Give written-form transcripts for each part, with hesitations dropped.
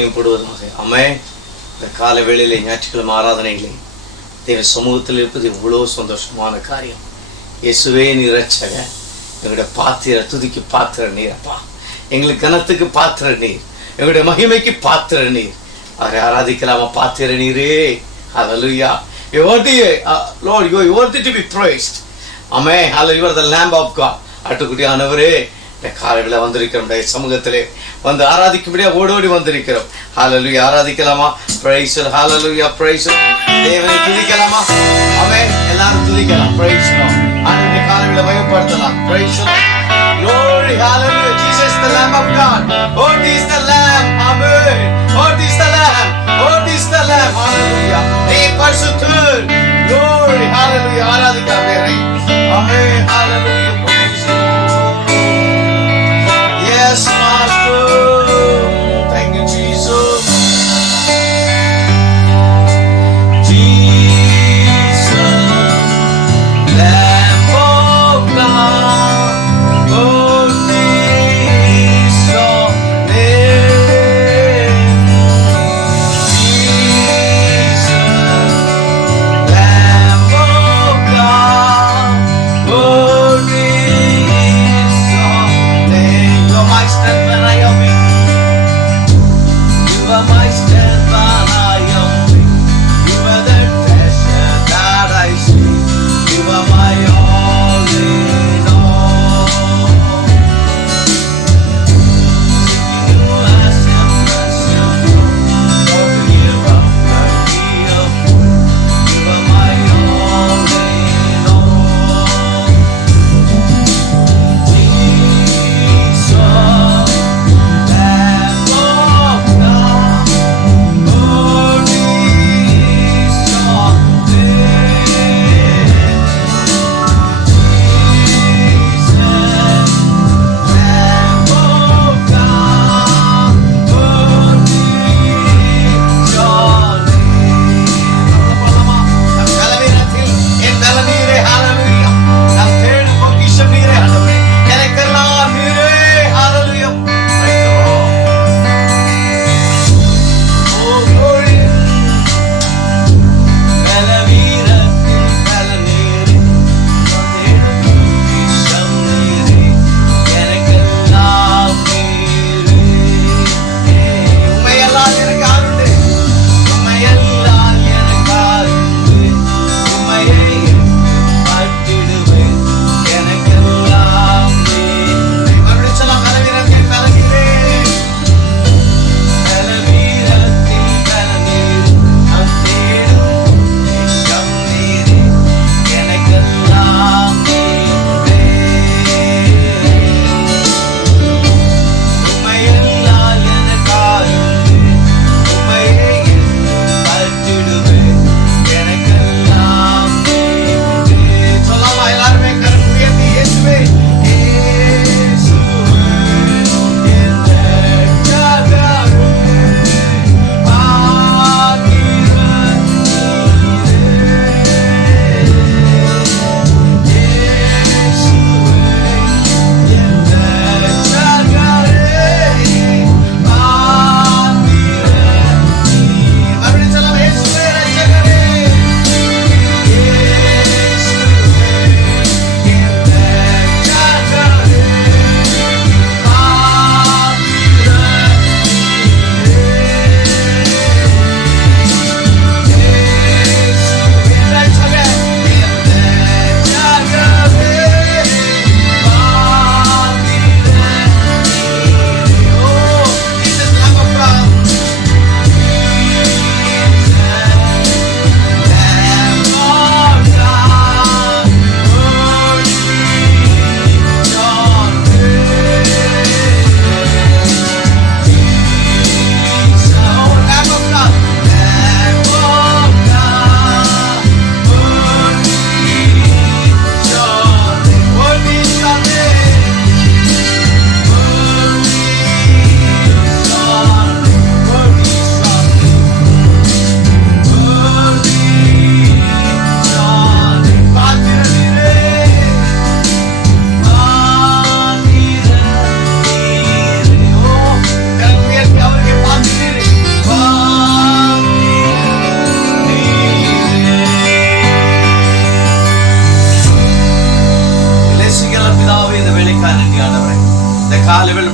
மகிமைப்படுவதாக. ஆமென். இந்த கால வேளையிலே ஞாயிற்றுக்கிழமை ஆராதனைகளே தேவ சமூகத்தில் இருப்பது எவ்வளோ சந்தோஷமான காரியம். இயேசுவே நீர் ரட்சக, எங்களுடைய பாத்திர துதிக்கு பாத்திர நீர் அப்பா, எங்களுக்கு கனத்துக்கு பாத்திர நீர், எங்களுடைய மகிமைக்கு பாத்திர நீர். அவரை ஆராதிக்கலாமா? பாத்திர நீரே. ஹல்லேலூயா. You worthy, Lord, you are worthy to be praised. Amen. Hallelujah. You are the Lamb of God. அட்டுக்குட்டியானவரே, இந்த காலையில் வந்திருக்கிறோம், சமூகத்திலே வந்து ஆராதிக்கும்படியா ஓடோடி வந்திருக்கிறோம். ஹல்லேலூயா. ஆராதிக்கலாமா? Praise the Lord. Hallelujah. Praise the Lord. தேவனை துதிக்கலாமா? ஆமென். எல்லாரும் துதிக்கலாம். Praise the Lord. ஆண்டவருடைய காலையில் மகிமைப்படுத்தலாம். Praise the Lord. Glory. Hallelujah. Jesus the Lamb of God. Oh, this the Lamb. Amen. Oh, this the Lamb. Oh, this the Lamb. Hallelujah. நீ பரிசுத்தர். Glory. Hallelujah. ஆராதிக்கலாமே. Amen. Hallelujah. Praise the Lord. Yes, Master. Thank you, Jesus. Lamb of God, oh, this your name. Jesus, Lamb of God, oh,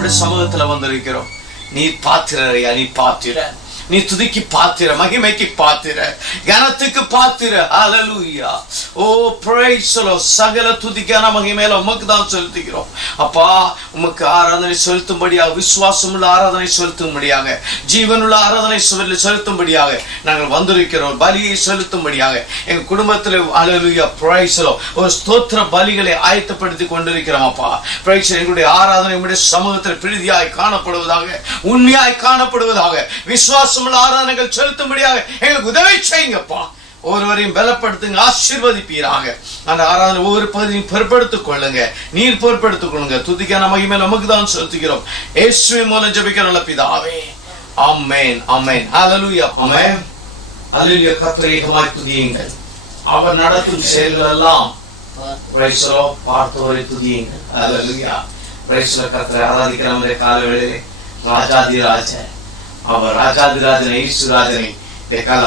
உம்முடைய சமூகத்துல வந்திருக்கிறோம். நீ பாத்திரையா, நீ பாத்திர, நீ துதிக்கு பாத்திர, மகிமைக்கு பாத்திர, கனத்துக்கு பாத்திர. ஹல்லேலூயா. ஓ பிரைஸ் தி லார்ட். சகல துதிக்கான மகிமையில உமக்கு தான் செலுத்துகிறோம் அப்பா. உமக்கு ஆராதனை செலுத்தும்படியாக, விசுவாசமுள்ள ஆராதனை செலுத்தும்படியாக, ஜீவனுள்ள ஆராதனை செலுத்தும்படியாக நாங்கள் வந்திருக்கிறோம். பலியை செலுத்தும்படியாக எங்க குடும்பத்தில் ஹல்லேலூயா பிரைஸ் தி லார்ட் ஒரு ஸ்தோத்திர பலிகளை ஆயத்தப்படுத்தி கொண்டிருக்கிறோம் அப்பா. பிரைஸ். எங்களுடைய ஆராதனை உம்முடைய சமூகத்தில் பிரீதியாய் காணப்படுவதாக, உண்மையாய் காணப்படுவதாக, விசுவாச ஆராதனைகள் செலுத்தும்படியாக எங்களுக்கு உதவி செய்யுங்கப்பா. ஒருவரையும் பலப்படுத்துங்க, ஆசீர்வதிப்பீராக. அந்த ஆராதனை ஒவ்வொரு பகுதியும் பொறுப்படுத்திக் கொள்ளுங்க, நீர் பொறுப்படுத்திக் கொள்ளுங்க. துதிக்கான மகிமை நமக்கு தான் செலுத்துகிறோம். இயேசுவின் மூலம் ஜெபிக்கிற நல்ல பிதாவே. ஆமென், ஆமென். ஹல்லேலூயா, ஆமென். ஹல்லேலூயா. கர்த்தரை ஏகமாய் துதியுங்கள். அவர் நடத்தும் செயல்கள் எல்லாம் பிரைஸ் தி லார்ட் பார்த்தவரை துதியுங்கள். ஹல்லேலூயா. Praise the Lord. கர்த்தரை ஆராதிக்கிற நம்முடைய கால வேளையிலே ராஜாதி ராஜா, அவர் ராஜாதிராஜனை, ஈஸ்வராஜனை தேக்கால.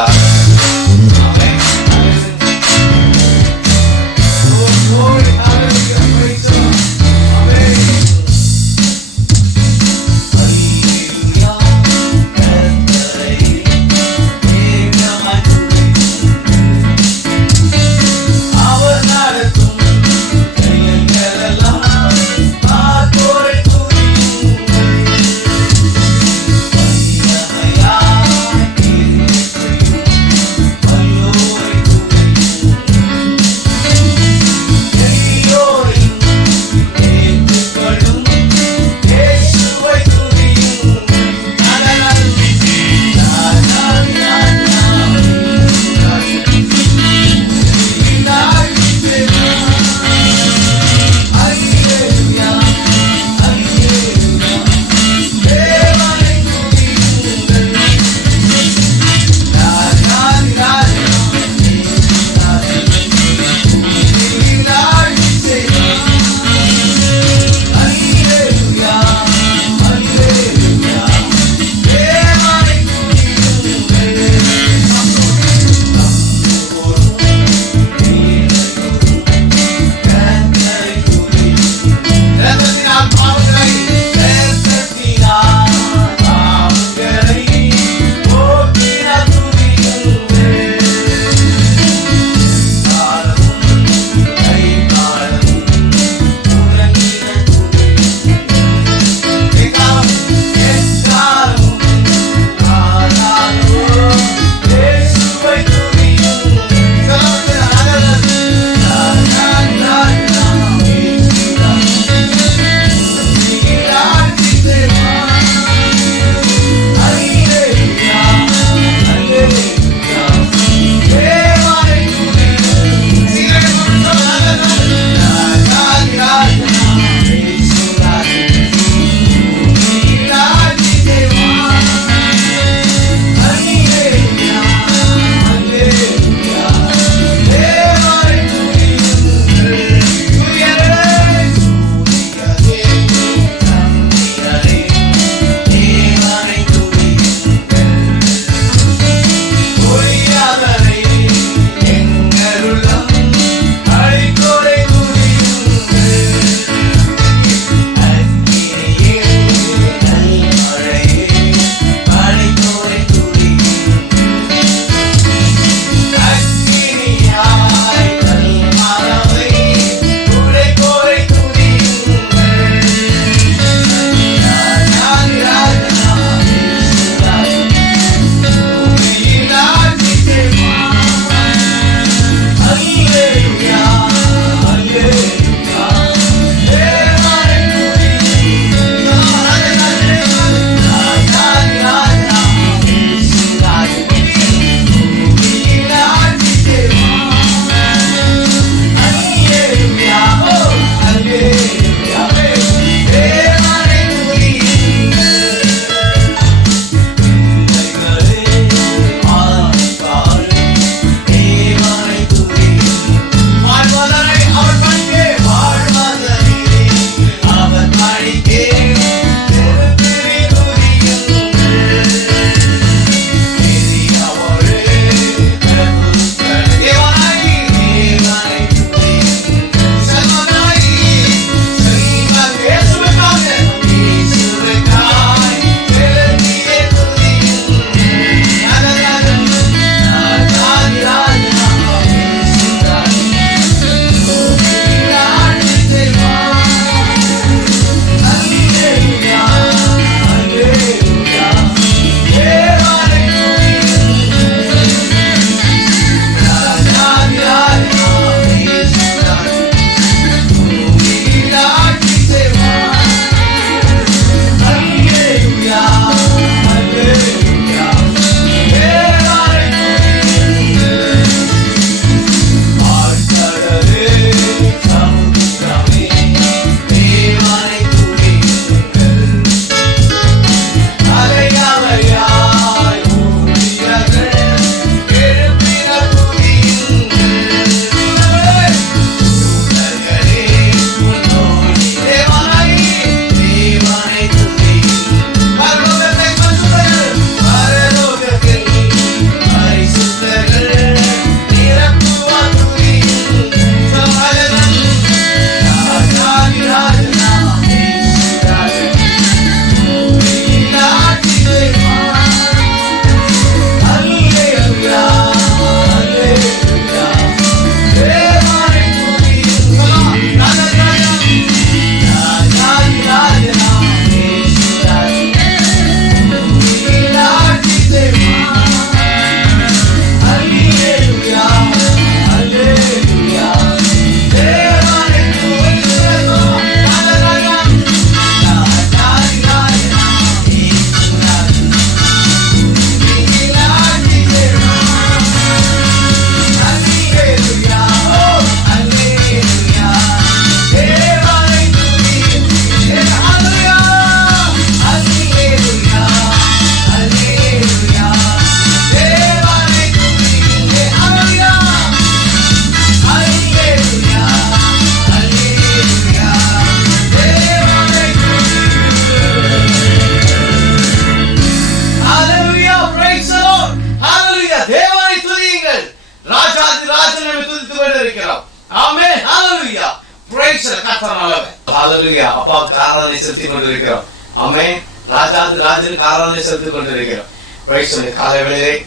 கொண்டிருக்கிறோம். ஆமென். ஹalleluya. praise the Lord. ஹalleluya. அப்பாவுக்கு ஆராதனை செலுத்திக் கொண்டிருக்கிறோம். ஆமென். ராஜனுக்கு ஆராதனை செலுத்திக் கொண்டிருக்கிறோம். praise the காலை வேளையிலே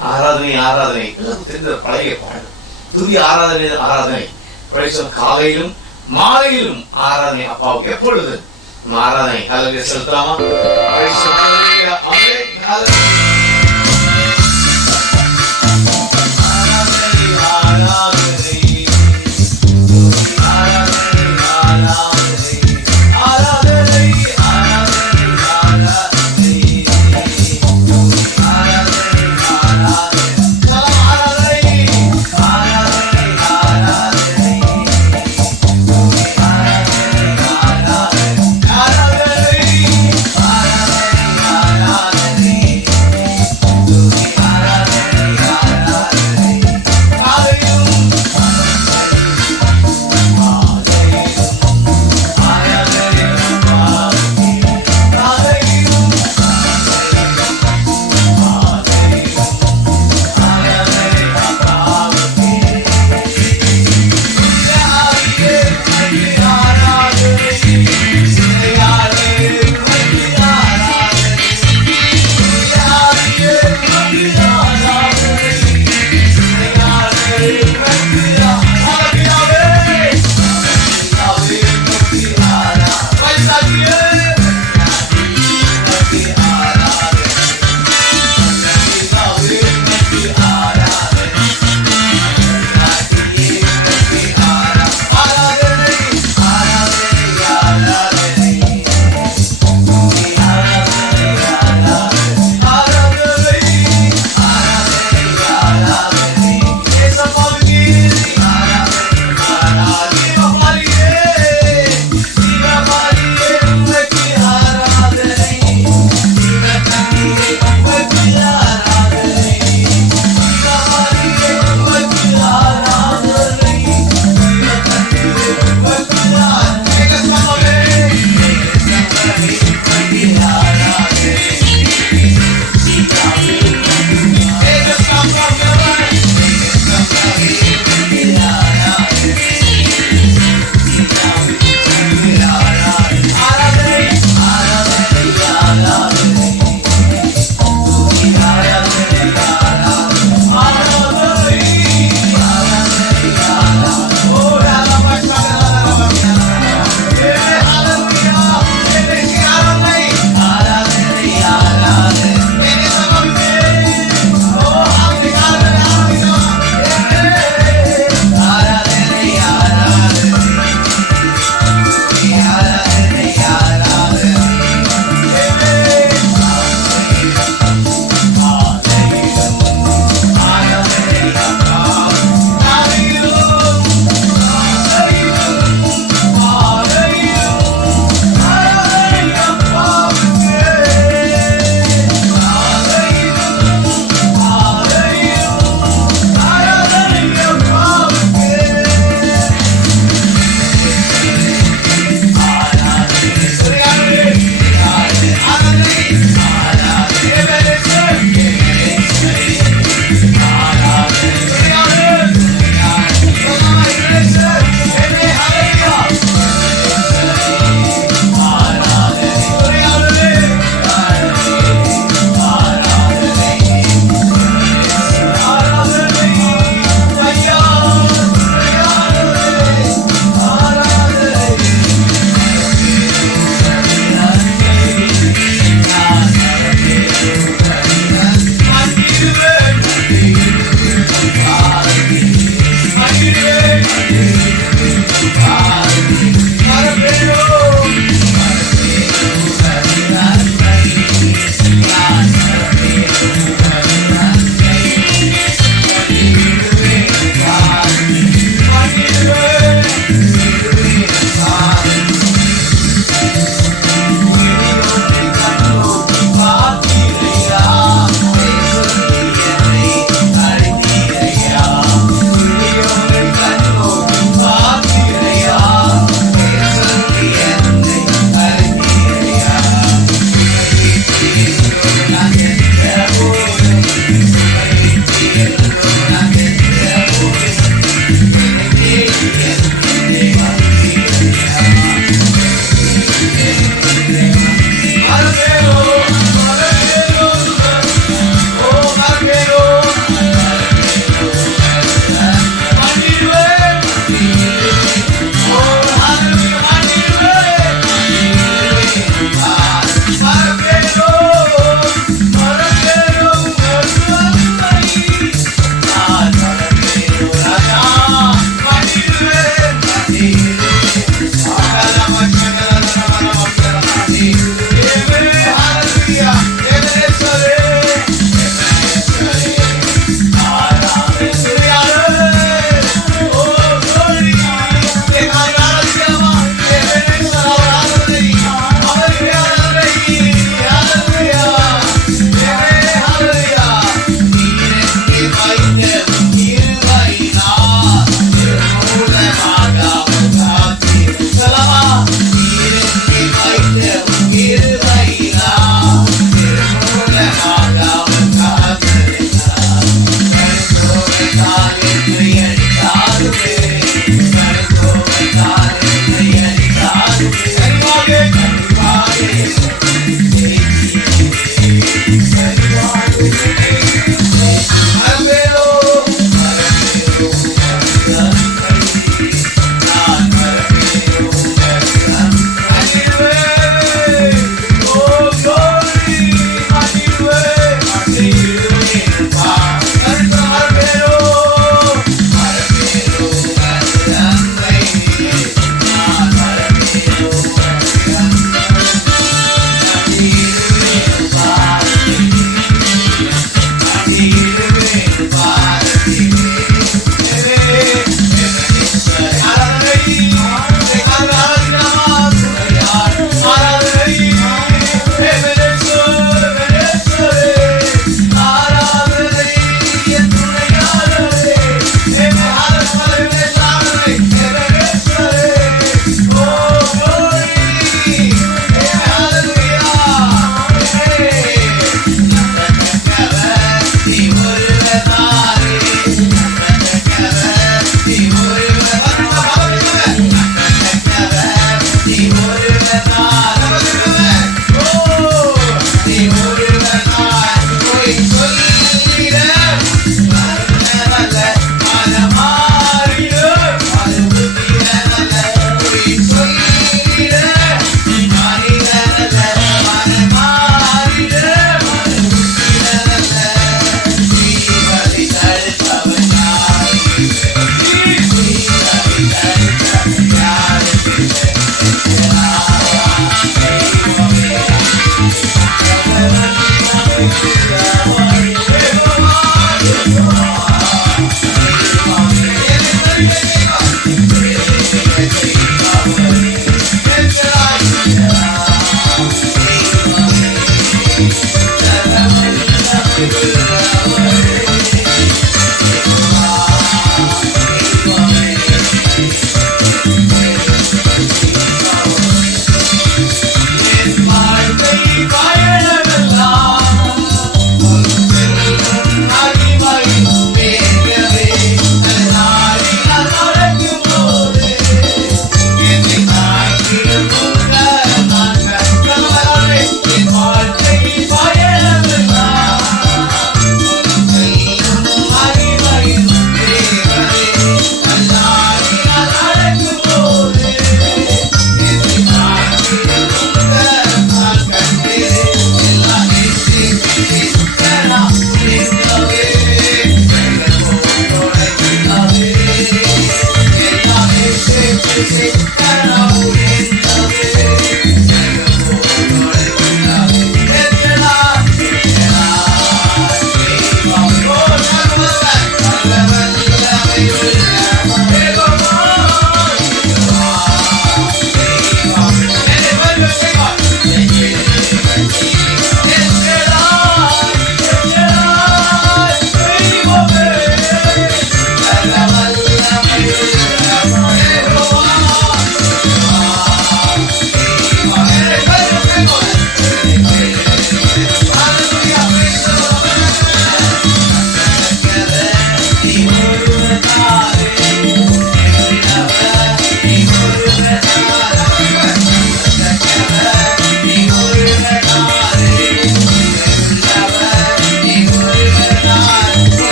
ஆராதனை எல்லாம் தெரிந்த பழைய பாடல். துதி ஆராதனை praise the காலையிலும் மாலையிலும் ஆராதனை அப்பாவுக்கு எப்பொழுது ஆராதனை ஹalleluya செலுத்தலாமா? praise the Lord. Amen. Hallelujah.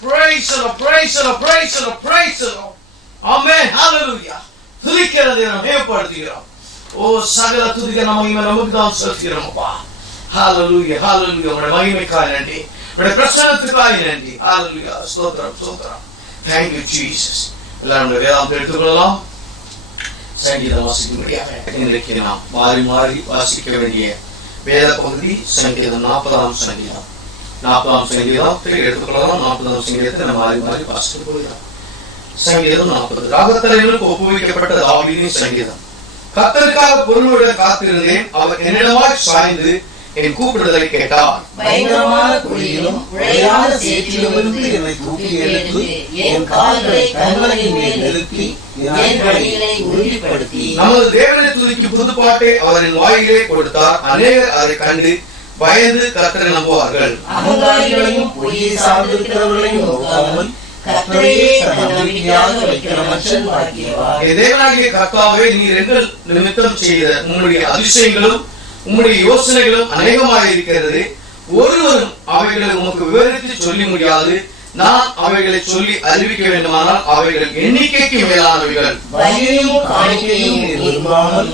Praise the Lord, praise the Lord, praise the Lord, praise the Lord. Amen, hallelujah. துதிக்கிறதை நாம் மேம்படுத்துகிறோம். ஓ சகல துதிக்க மகிமை நமக்கு தான் செலுத்துகிறோம் அப்பா. Hallelujah, hallelujah. உம்முடைய மகிமைக்காய் நன்றி, உம்முடைய பிரசன்னத்துக்காய் நன்றி. Hallelujah, ஸ்தோத்திரம் ஸ்தோத்திரம். Thank you Jesus. எல்லாரும் வேதாந்தம் எடுத்துக்கொள்ளலாம். சங்கீதம் வாசிக்கும்படியாக இன்றைக்கு நாம் மாறி மாறி வாசிக்க வேண்டிய வேத பகுதி சங்கீதம் 40ஆம் சங்கீதம். 40ஆம் சங்கீதத்தை எடுத்துக்கொள்ளலாம். 40ஆம் சங்கீதத்தை நம்ம மாறி மாறி வாசிக்க போகிறோம். சங்கீதம் 40. ராகத்தலைவனுக்கு ஒப்புவிக்கப்பட்ட தாவீதின் சங்கீதம். கர்த்தருக்காக பொருளுடன் காத்திருந்தேன், அவர் என்னிடமாய் சாய்ந்து என் கூப்பிடுதலை கேட்டார். பயங்கரமான குழியிலும் உழையாத சேற்றிலுமிருந்து என்னை தூக்கி எடுத்து என் கால்களை கண்மலையின் மேல் நிறுத்தி என் வழிகளை உறுதிப்படுத்தி நமது தேவனை துதிக்கு புதுப்பாட்டை அவரின் வாயிலே கொடுத்தார். அநேகர் அதை கண்டு பயந்து கர்த்தரை நம்புவார்கள். அகங்காரிகளையும் பொய்யை சார்ந்திருக்கிறவர்களையும் நோக்காமல் கர்த்தரையே தன் நம்பிக்கையாக வைக்கிற மனுஷன் பாக்கியவான். தேவனாகிய கர்த்தாவே, நீர் எங்கள் நிமித்தம் செய்த உம்முடைய அதிசயங்களும் உம்முடைய யோசனைகளும் அநேகமாக இருக்கிறது. ஒருவரும் அவைகளை உமக்கு விவரித்து சொல்லி முடியாது. நான் அவைகளை சொல்லி அறிவிக்க வேண்டுமானால் அவைகள் எண்ணிக்கைக்கு மேலானவைகள். பலியையும் காணிக்கையும் விரும்பாமல்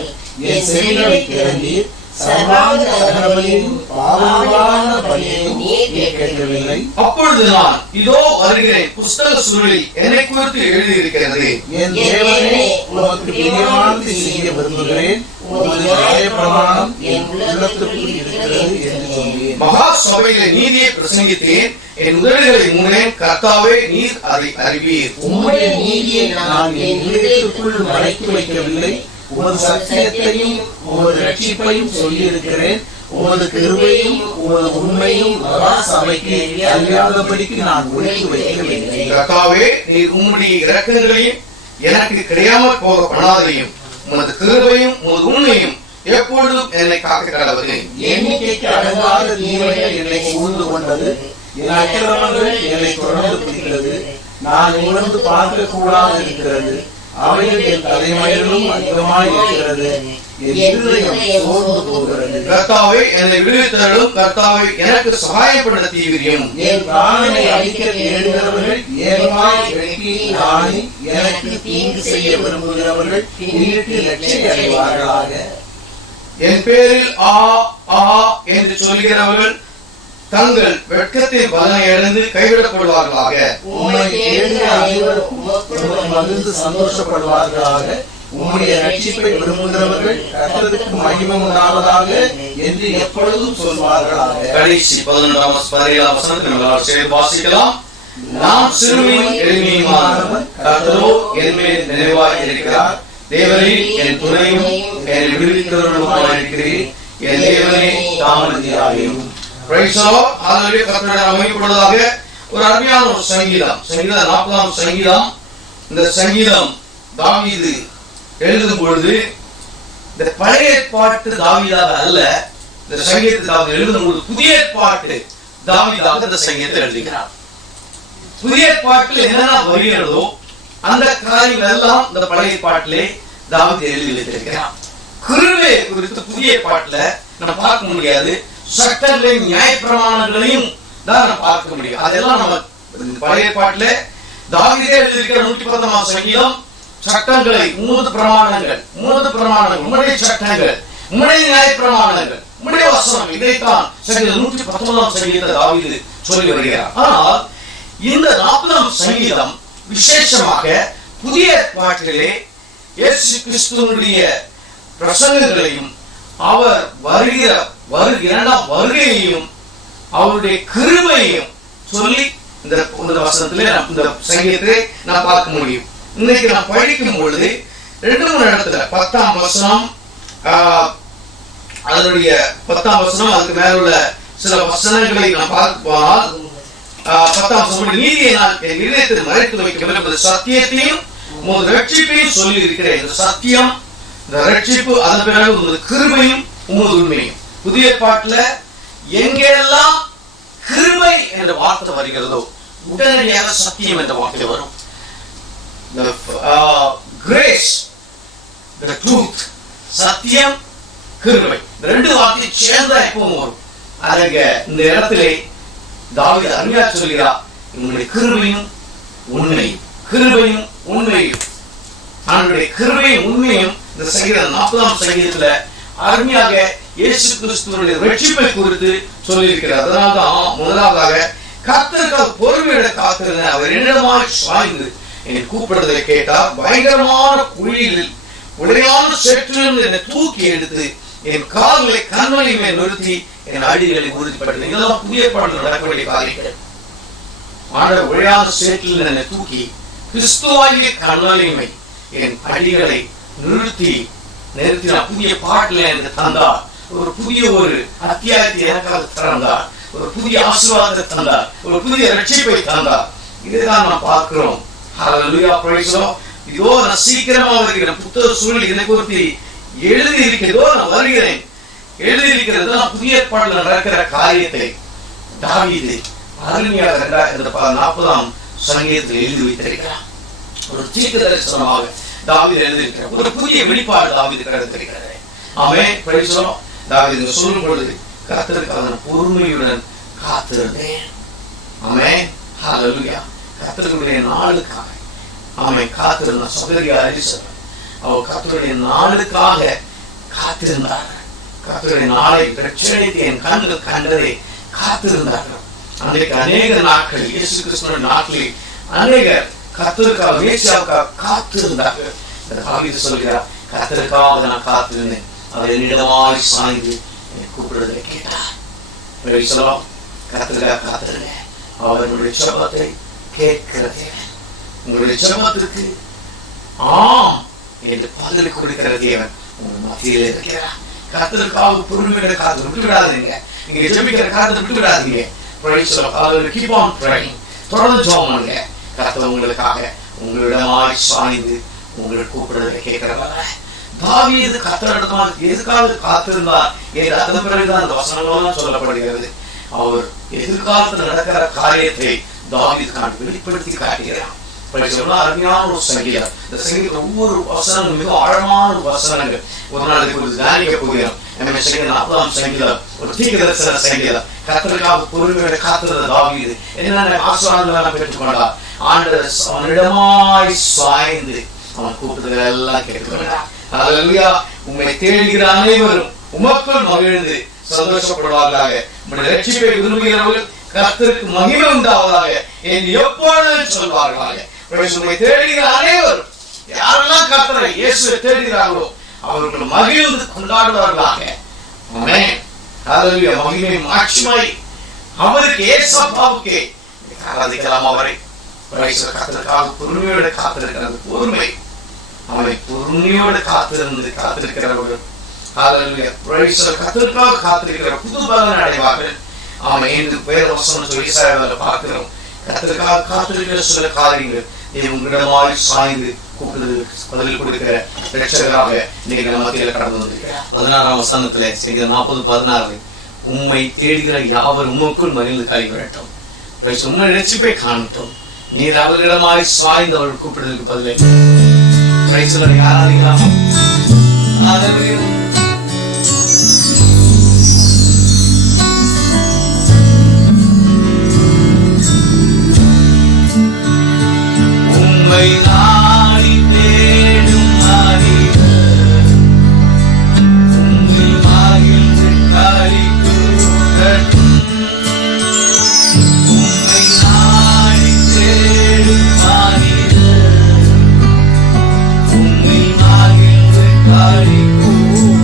என் செவிகளை திறந்தீர். சர்வாங்க தகனபலியும் பாவமான பலியையும் நீர் கேட்கவில்லை. அப்பொழுது நான் இதோ வருகிறேன், புஸ்தக சுருளில் என்னை குறித்து எழுதியிருக்கிறது. என் தேவனே, உமக்கு பிரியமானதை செய்ய விரும்புகிறேன். உமது நியாயப்பிரமாணம் என் உள்ளத்துக்குள் இருக்கிறது என்று சொன்னேன். மகா சபையிலே நீதியை பிரசங்கித்தேன், என் உதடுகளை மூடினேன். கர்த்தாவே, நீர் அதை அறிவீர். உம்முடைய நீதியை நான் என் இதயத்துக்குள் மறைத்து வைக்கவில்லை. உமது சத்தியத்தையும் உமது ரட்சிப்பையும் சொல்லியிருக்கிறேன். உமது கிருபையும் உமது உண்மையும் மகா சபைக்கு அறியாதபடிக்கு நான் ஒழித்து வைக்கவில்லை. கர்த்தாவே, நீர் உம்முடைய இரக்கங்களையும் எனக்கு கிடையாமல் போக பண்ணாதையும், உமது கிருபையும் உமது உண்மையும் எப்பொழுதும் என்னை காக்க கடவுது. எண்ணிக்கைக்கு அடங்காத தீமைகள் என்னை சூழ்ந்து கொண்டது. என் அக்கிரமங்கள் என்னை தொடர்ந்து பிடிக்கிறது. நான் உணர்ந்து பார்க்க கூடாது இருக்கிறது. அவைகள் என் தலைமையிலும் அதிகமாய் இருக்கிறது. என் இருதயம் சோர்ந்து போகிறது. கர்த்தாவே, என்னை விடுவித்தருளும். கர்த்தாவே, எனக்கு சகாயப்பட தீவிரியும். என் பிராணனை அழிக்க தேடுகிறவர்கள் ஏகமாய் வெட்கி நாணி எனக்கு தீங்கு செய்ய விரும்புகிறவர்கள் பின்னிட்டு லட்சிய அடைவார்களாக. என் பேரில் ஆ ஆ என்று சொல்கிறவர்கள் தங்கள் வெட்கத்தின் பலனை இழந்து கைவிடப்படுவார்களாக. உம்மை தேடுகிற அனைவரும் உமக்குள் மகிழ்ந்து சந்தோஷப்படுவார்களாக. உம்முடைய ரட்சிப்பை விரும்புகிறவர்கள் கர்த்தருக்கு மகிமை உண்டாவதாக என்று எப்பொழுதும் சொல்வார்களாக. கடைசி 11-17 வசனத்தை நம்மால் சேர்த்து வாசிக்கலாம். நாம் சிறுமியும் எளிமையுமானவன், கர்த்தரோ என் மேல் நினைவாய் இருக்கிறார். தேவனே, என் துணையும் என்னை விடுவிக்கிறவருமாய் இருக்கிறீர். என் தேவனே, தாமதியாயும். Praise the Lord. Hallelujah. கர்த்தருடைய அமைக்கப்படுவதாக. ஒரு அருமையான ஒரு சங்கீதம். சங்கீதம் 40ஆம் சங்கீதம். இந்த சங்கீதம் தாவீது எழுதும் பொழுது இந்த பழைய ஏற்பாட்டு தாவீதாக அல்ல, இந்த சங்கீதத்தை தாவீது எழுதும் பொழுது புதிய ஏற்பாட்டு தாவீதாக இந்த சங்கீதத்தை எழுதுகிறார். புதிய ஏற்பாட்டில் என்னென்ன வருகிறதோ அந்த காரியங்கள் எல்லாம் இந்த பழைய ஏற்பாட்டிலே தாவீது எழுதி வைத்திருக்கிறார். கிருபை குறித்து புதிய ஏற்பாட்டில் நம்ம பார்க்க முடியாது. சட்டங்களையும் நியாயப்பிரமாணங்களையும் தான் நம்ம பார்க்க முடியும். அதெல்லாம் நம்ம பழைய ஏற்பாட்டிலே தாவீதே எழுதியிருக்கிற 110ஆம் சங்கீதம் சட்டங்களை 3 பிரமாணங்கள் உம்முடைய சட்டங்கள், உம்முடைய நியாயப்பிரமாணங்கள், உம்முடைய வசனம், இதைத்தான் சங்கீதம் 119ஆம் சங்கீதத்தை தாவீது சொல்லி வருகிறார். ஆனால் இந்த 40ஆம் சங்கீதம் விசேஷமாக புதிய ஏற்பாட்டிலே இயேசு கிறிஸ்துவினுடைய பிரசங்கங்களையும் அவர் இரண்டாம் வருகையையும் அவருடைய கிருபையையும் சொல்லி இந்த வசனத்திலே இந்த சங்கீதத்தை நான் பார்க்க முடியும். இன்னைக்கு நான் படிக்கும் பொழுது 2-3 இடத்துல 10ஆம் வசனம், அதனுடைய 10ஆம் வசனம், அதுக்கு மேல உள்ள சில வசனங்களை நான் பார்க்க போனால் 10ஆம் வசனம், நீதியை நான் என் இதயத்தில் மறைத்து வைக்க விரும்புவது சத்தியத்தையும் உமது ரட்சிப்பையும் சொல்லி இருக்கிறேன். இந்த சத்தியம், இந்த ரட்சிப்பு, அதன் பிறகு உமது கிருபையும் உமது உண்மையும். புதிய பாட்டுல எங்கெல்லாம் கிருபை என்ற வார்த்தை வருகிறதோ உடனடியாக சத்தியம் என்ற வார்த்தை வரும். கிரேஸ், the truth, சத்தியம், கிருபை, இந்த 2 வார்த்தை சேர்ந்தா எப்பவும் வரும். அதுங்க இந்த இடத்திலே தாவீது அருமையா சொல்கிறார், உங்களுடைய கிருபையும் உண்மையும், கிருபையும் உண்மையும், அவனுடைய கிருபையும் உண்மையும் இந்த சங்கீதம் 40ஆம் சங்கீதத்துல அருமையாக இயேசு கிறிஸ்துவனுடைய ரட்சிப்பை குறித்து சொல்லியிருக்கிறார். அதனால்தான் முதலாவதாக கர்த்தருக்காக பொறுமையோட காத்திருந்த அவர் என்னிடமாய் சாய்ந்து என் கூப்பிடுறதை கேட்டார். பயங்கரமான குழியில் உடையான சேற்றிலிருந்து என்னை தூக்கி எடுத்து என் கால்களை கண்மலை மேல் நிறுத்தி என் அடிகளை உறுதிப்படுத்த. இதெல்லாம் புதிய பாடல் நடக்க வேண்டிய காரியங்கள். ஆண்டவர் உடையான சேற்றில் என்னை தூக்கி கிறிஸ்துவாகிய கண்மலைமை என் அடிகளை நிறுத்தின புதிய பாட்டில் எனக்கு தந்தார். ஒரு புதிய ஒரு அத்தியாயத்தை எனக்காக திறந்தார். ஒரு புதிய ஆசீர்வாதத்தை தந்தார். ஒரு புதிய ரட்சிப்பை தந்தார். இதுதான் நாம் பார்க்கிறோம். ஹல்லேலூயா, பிரைஸ் தி லார்ட். இதோ நான் சீக்கிரமா வருகிறேன். புத்தக சூழல் இதை குறித்து எழுதி இருக்கிறதோ நான் வருகிறேன். எழுதி இருக்கிறது புதிய ஏற்பாட்டில் நடக்கிற காரியத்தை தாவீது அருமையாக 40ஆம் சங்கீதத்தில் எழுதி வைத்திருக்கிறார். ஒரு தீர்க்க தரிசனமாக தாவீது எழுதியிருக்கிறார். ஒரு புதிய வெளிப்பாடு தாவீது கிடைத்திருக்கிறது. ஆமென், பிரைஸ் தி லார்ட். தாவீது சொல்லும் பொழுது கர்த்தருக்காக பொறுமையுடன் காத்திருந்தேன். ஆமென், ஹல்லேலூயா. கர்த்தருடைய நாளுக்காக ஆமென் காத்திருந்த சகோதரி அலிசா அவர் கர்த்தருடைய நாளுக்காக காத்திருந்தார். கர்த்தருடைய நாளை பிரச்சனைக்கு என் கண்கள் கண்டதை காத்திருந்தார்கள். அன்றைக்கு அநேக நாட்கள் இயேசு கிறிஸ்துவின் நாட்களில் அநேகர் கர்த்தருக்காக மேசியாவுக்காக காத்திருந்தார்கள். தாவீது சொல்கிறார், கர்த்தருக்காக நான் காத்திருந்தேன். அவர் என்னிடமாய் சாய்ந்து என்னை கூப்பிடுவதை கேட்டார். Price the Lord. கர்த்தருக்காக காத்திருங்க. அவருடைய ஜெபத்தை கேட்கிறது. உங்களுடைய ஜெபத்திற்கு ஆம் என்று பதிலை கொடுக்கிற தேவன் உங்கள் மத்தியில் இருக்கிறார். கர்த்தருக்காக பொறுமையோட காத்து விட்டு விடாதீங்க. நீங்க ஜெபிக்கிற காரியத்தை விட்டு விடாதீங்க. Price the Lord. Keep on praying. தொடர்ந்து ஜெபம் பண்ணுங்க. கர்த்தர் உங்களுக்காக உங்களிடமாய் சாய்ந்து உங்களை கூப்பிடுவதை கேட்கிறவங்க. தாவீது கர்த்தரிடமாக எதுக்காக காத்திருந்தார் என்று அதன் பிறகுதான் அந்த வசனங்கள்லாம் சொல்லப்படுகிறது. அவர் எதிர்காலத்தில் நடக்கிற காரியத்தை தாவீது வெளிப்படுத்தி காட்டுகிறார். அருமையான ஒரு சங்கீதம். இந்த சங்கீதம் ஒவ்வொரு வசனங்களும் மிக ஆழமான வசனங்கள். ஒரு நாளைக்கு ஒரு தியானிக்க போகிறோம். 40ஆம் சங்கீதம் ஒரு தீர்க்கதரிசன சங்கீதம். கர்த்தருக்காக பொறுமையோட காத்திருந்த தாவீது என்னென்ன ஆசீர்வாதங்களை பெற்றுக்கொண்டார். ஆண்டவர் அவனிடமாய் சாய்ந்து அவன் கூப்பிடுதல் எல்லாம் கேட்டுக்கொண்டார். ஹல்லேலூயா. உம்மை தேடுகிற அனைவரும் உமக்குள் மகிழ்ந்து சந்தோஷப்படுவார்களாக. உம்முடைய ரட்சிப்பை விரும்புகிறவர்கள் கர்த்தருக்கு மகிமை உண்டாவதாக என்று எப்பொழுதும் சொல்வார்களாக. உம்மை தேடுகிற அனைவரும் யாரெல்லாம் கர்த்தரை இயேசுவை தேடுகிறார்களோ அவர்கள் மகிழ்ந்து கொண்டாடுவார்களாக. ஆமென், ஹல்லேலூயா. மகிமை மாட்சிமை அவருக்கு ஏசப்பாவுக்கே ஆராதிக்கலாம். அவரை கர்த்தருக்காக பொறுமையோடு காத்திருக்கிறது. பொறுமை அவனை பொறுமையோடு காத்திருக்கிறவர்கள் ஹல்லேலூயா. Praise the Lord. கர்த்தருக்காக காத்திருக்கிற புது பலன் அடைவார்கள். ஆமென் என்று வேத வசனம் சொல்லி இசாயாவில் பார்க்கிறோம். கர்த்தருக்காக காத்திருக்கிற சில காரியங்கள் உங்களிடமாய் சாய்ந்து கூப்பிடுறது பதில் கொடுக்கிற இரட்சகராக நீங்கள் மத்தியில் கடந்து வந்திருக்கிறார். 16ஆம் வசனத்திலே 40:16 உம்மை தேடுகிற யாவர் உமக்குள் மகிழ்ந்து களி வரட்டும். உம்மை ரட்சிப்பை காணட்டும். நீர் அவர்களிடமாய் சாய்ந்து அவர்கள் கூப்பிடுவதற்கு பதிலை பிரைஸ் தி லார்ட். ஆராதிக்கலாமா? ஹல்லேலூயா. உம்மை நாடி தேடும் மனிதர் உம்மில் மகிழ்ந்து களி கூறட்டும். உம்மை நாடி தேடும் மனிதர் உம்மில் மகிழ்ந்து களி கூறட்டும்.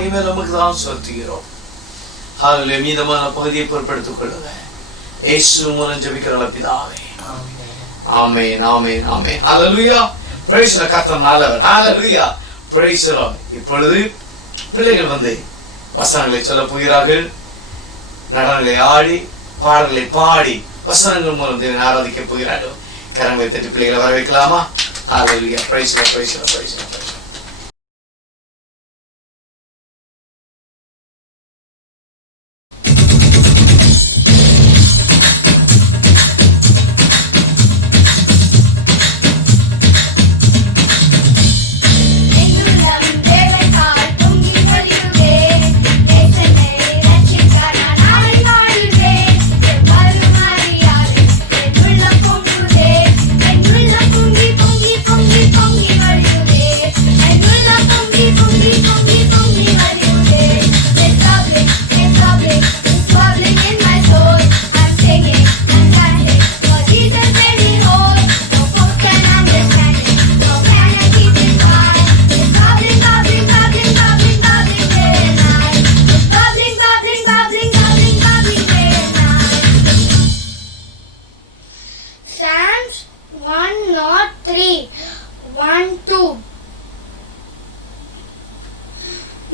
மகிமை நமக்கு தான் செலுத்துகிறோம். ஹல்லேலூயா. மீதமான பகுதியை பொறுப்பெடுத்துக் கொள்ளுங்க. இயேசு மூலம் ஜெபிக்கிற பிதாவே. ஆமென், ஆமென், ஆமென். ஹல்லேலூயா. பிரைஸ் தி கர்த்தர் நல்லவர். ஹல்லேலூயா. Praise the Lord. இப்பொழுது பிள்ளைகள் வந்து வசனங்களை சொல்ல போகிறார்கள். நடனங்களை ஆடி பாடல்களை பாடி வசனங்கள் மூலம் தேவனை ஆராதிக்க போகிறார்கள். கரங்களை தட்டி பிள்ளைகளை வரவேற்கலாமா? Hallelujah. Praise the Lord, praise the Lord, praise the Lord.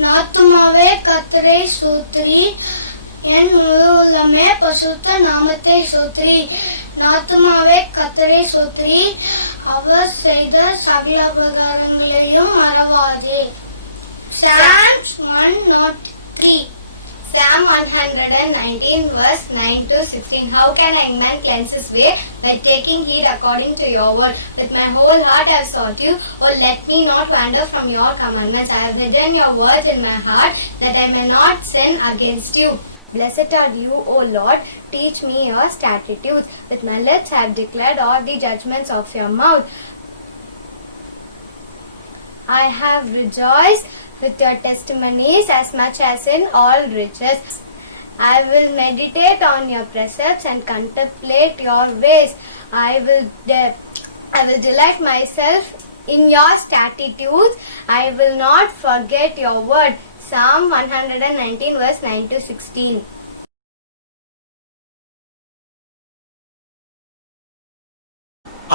நாத்துமாவே கர்த்தரை ஸ்தோத்திரி, என் முழு உள்ளமே பரிசுத்த நாமத்தை ஸ்தோத்திரி. நாத்துமாவே கர்த்தரை ஸ்தோத்திரி, அவர் செய்த சகல உபகாரங்களையும் மறவாதே. Psalms 103. Psalm 119 verse 9 to 16. How can a man cleanse his way? By taking heed according to your word. With my whole heart I have sought you. Oh, let me not wander from your commandments. I have hidden your words in my heart, that I may not sin against you. Blessed are you, O Lord. Teach me your statutes. With my lips I have declared all the judgments of your mouth. I have rejoiced with your testimonies as much as in all riches. I will meditate on your precepts and contemplate your ways. I will delight myself in your statutes. I will not forget your word. Psalm 119 verse 9 to 16.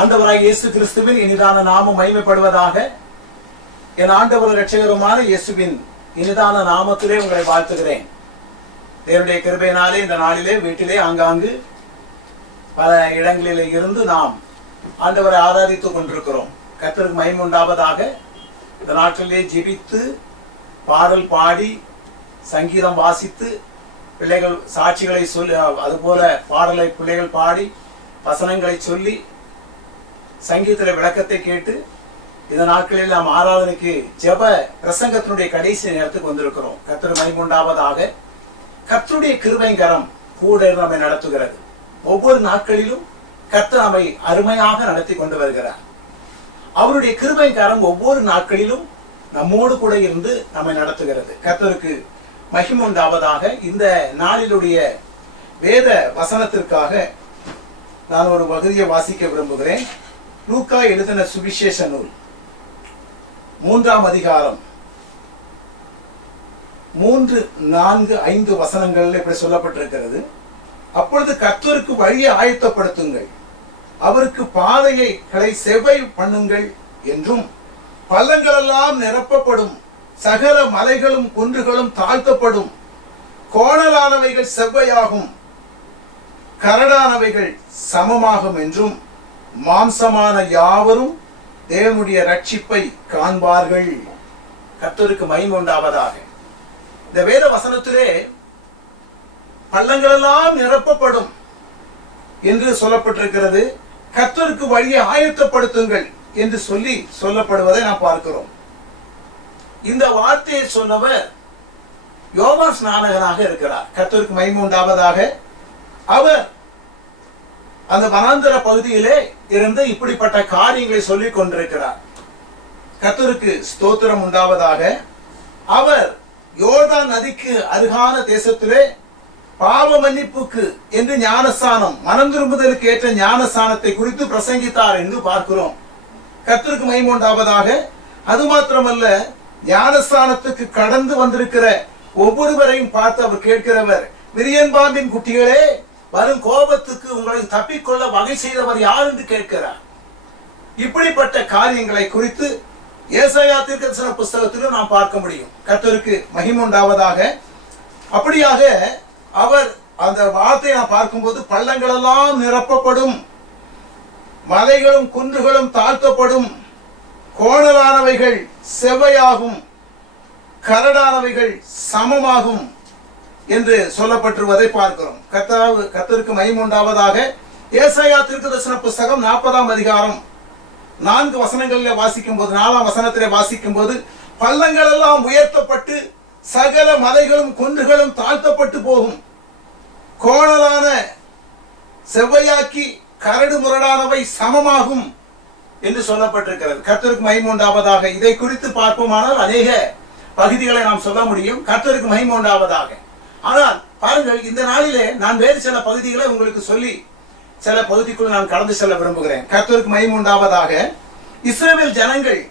ஆண்டவராய் இயேசு கிறிஸ்துவின் இனிதான நாமம் மகிமைப்படுவதாக. என் ஆண்டவர் இரட்சகருமான இயேசுவின் இனிதான நாமத்திலே உங்களை வாழ்த்துகிறேன். தேவனுடைய கிருபையினாலே இந்த நாளிலே வீட்டிலே ஆங்காங்கு பல இடங்களிலே இருந்து நாம் ஆண்டவரை ஆராதித்துக் கொண்டிருக்கிறோம். கர்த்தருக்கு மகிமை உண்டாவதாக. இந்த நாட்களிலே ஜெபித்து பாடல் பாடி சங்கீதம் வாசித்து பிள்ளைகள் சாட்சிகளை சொல்லி, அதுபோல பாடலை பிள்ளைகள் பாடி வசனங்களை சொல்லி சங்கீதத்திலே விளக்கத்தை கேட்டு இந்த நாட்களில் நாம் ஆராதனைக்கு ஜெப பிரசங்கத்தினுடைய கடைசி நேரத்துக்கு வந்திருக்கிறோம். கர்த்தர் மகிமை உண்டாவதாக. கர்த்தருடைய கிருபைகரம் கூட நம்மை நடத்துகிறது. ஒவ்வொரு நாட்களிலும் கர்த்தர் நம்மை அருமையாக நடத்தி கொண்டு வருகிறார். அவருடைய கிருபைகரம் ஒவ்வொரு நாட்களிலும் நம்மோடு கூட இருந்து நம்மை நடத்துகிறது. கர்த்தருக்கு மகிமை உண்டாவதாக. இந்த நாளிலுடைய வேத வசனத்திற்காக நான் ஒரு பகுதியை வாசிக்க விரும்புகிறேன். லூக்கா எழுதின சுவிசேஷ நூல் 3ஆம் அதிகாரம் 3, 4, 5 வசனங்கள் இப்படி சொல்லப்பட்டிருக்கிறது. அப்பொழுது கர்த்தருக்கு வழியை ஆயத்தப்படுத்துங்கள், அவருக்கு பாதைகளை செவ்வை பண்ணுங்கள் என்றும், பள்ளங்களெல்லாம் நிரப்பப்படும், சகல மலைகளும் குன்றுகளும் தாழ்த்தப்படும், கோணலானவைகள் செவ்வையாகும், கரடானவைகள் சமமாகும் என்றும், மாம்சமான யாவரும் தேவனுடைய ரட்சிப்பை காண்பார்கள். கர்த்தருக்கு மகிமை உண்டாவதாக. இந்த வேத வசனத்திலே பள்ளங்களெல்லாம் நிரப்பப்படும் என்று சொல்லப்பட்டிருக்கிறது. கர்த்தருக்கு வழியை ஆயத்தப்படுத்துங்கள் என்று சொல்லப்படுவதை நாம் பார்க்கிறோம். இந்த வார்த்தையை சொன்னவர் யோவான் ஸ்நானகனாக இருக்கிறார். கர்த்தருக்கு மகிமை உண்டாவதாக. அவர் அந்த வனாந்தர பகுதியிலே இருந்து இப்படிப்பட்ட காரியங்களை சொல்லிக் கொண்டிருக்கிறார். கர்த்தருக்கு ஸ்தோத்திரம் உண்டாவதாக. அவர் யோர்தான் நதிக்கு அருகான தேசத்திலே பாவ மன்னிப்புக்கு என்று ஞானஸ்நானம், மனம் திரும்புதலுக்கு ஏற்ற ஞானஸ்நானத்தை குறித்து பிரசங்கித்தார் என்று பார்க்கிறோம். கர்த்தருக்கு மகிமை உண்டாவதாக. அது மாத்திரமல்ல, ஞானஸ்தானத்துக்கு கடந்து வந்திருக்கிற ஒவ்வொருவரையும் பார்த்து அவர் கேட்கிறவர், விரியன்பாம்பின் குட்டிகளே, வரும் கோபத்துக்கு உங்களை தப்பிக்கொள்ள வகை செய்தவர் யார் என்று கேட்கிறார். இப்படிப்பட்ட காரியங்களை குறித்து ஏசாயா தீர்க்கதரிசன புஸ்தகத்திலும் நாம் பார்க்க முடியும். கர்த்தருக்கு மகிமை உண்டாவதாக. அப்படியாக அவர் அந்த வார்த்தையை நாம் பார்க்கும்போது, பள்ளங்கள் எல்லாம் நிரப்பப்படும், மலைகளும் குன்றுகளும் தாழ்த்தப்படும், கோணலானவைகள் செவ்வையாகும், கரடானவைகள் சமமாகும் என்று சொல்லப்பட்டிருப்பதை பார்க்கிறோம். கர்த்தருக்கு மகிமை உண்டாவதாக. ஏசாயா தீர்க்கதரிசன புஸ்தகம் 40ஆம் அதிகாரம் 4 வசனங்களில் வாசிக்கும் போது, 4ஆம் வசனத்திலே வாசிக்கும் போது, பள்ளங்கள் எல்லாம் உயர்த்தப்பட்டு சகல மலைகளும் குன்றுகளும் தாழ்த்தப்பட்டு போகும், கோணலான செவ்வையாக்கி கரடு முரடானவை சமமாகும் என்று சொல்லப்பட்டிருக்கிறது. கர்த்தருக்கு மகிமை உண்டாவதாக. இதை குறித்து பார்ப்போமானால் அநேக பகுதிகளை நாம் சொல்ல முடியும். கர்த்தருக்கு மகிமை உண்டாவதாக. ஆனால் பாருங்கள், இந்த நாளிலே நான் வேறு சில பகுதிகளை உங்களுக்கு சொல்லி சில பகுதிக்குள் நான் கடந்து செல்ல விரும்புகிறேன். கர்த்தருக்கு மகிமை உண்டாவதாக. இஸ்ரவேல் ஜனங்கள்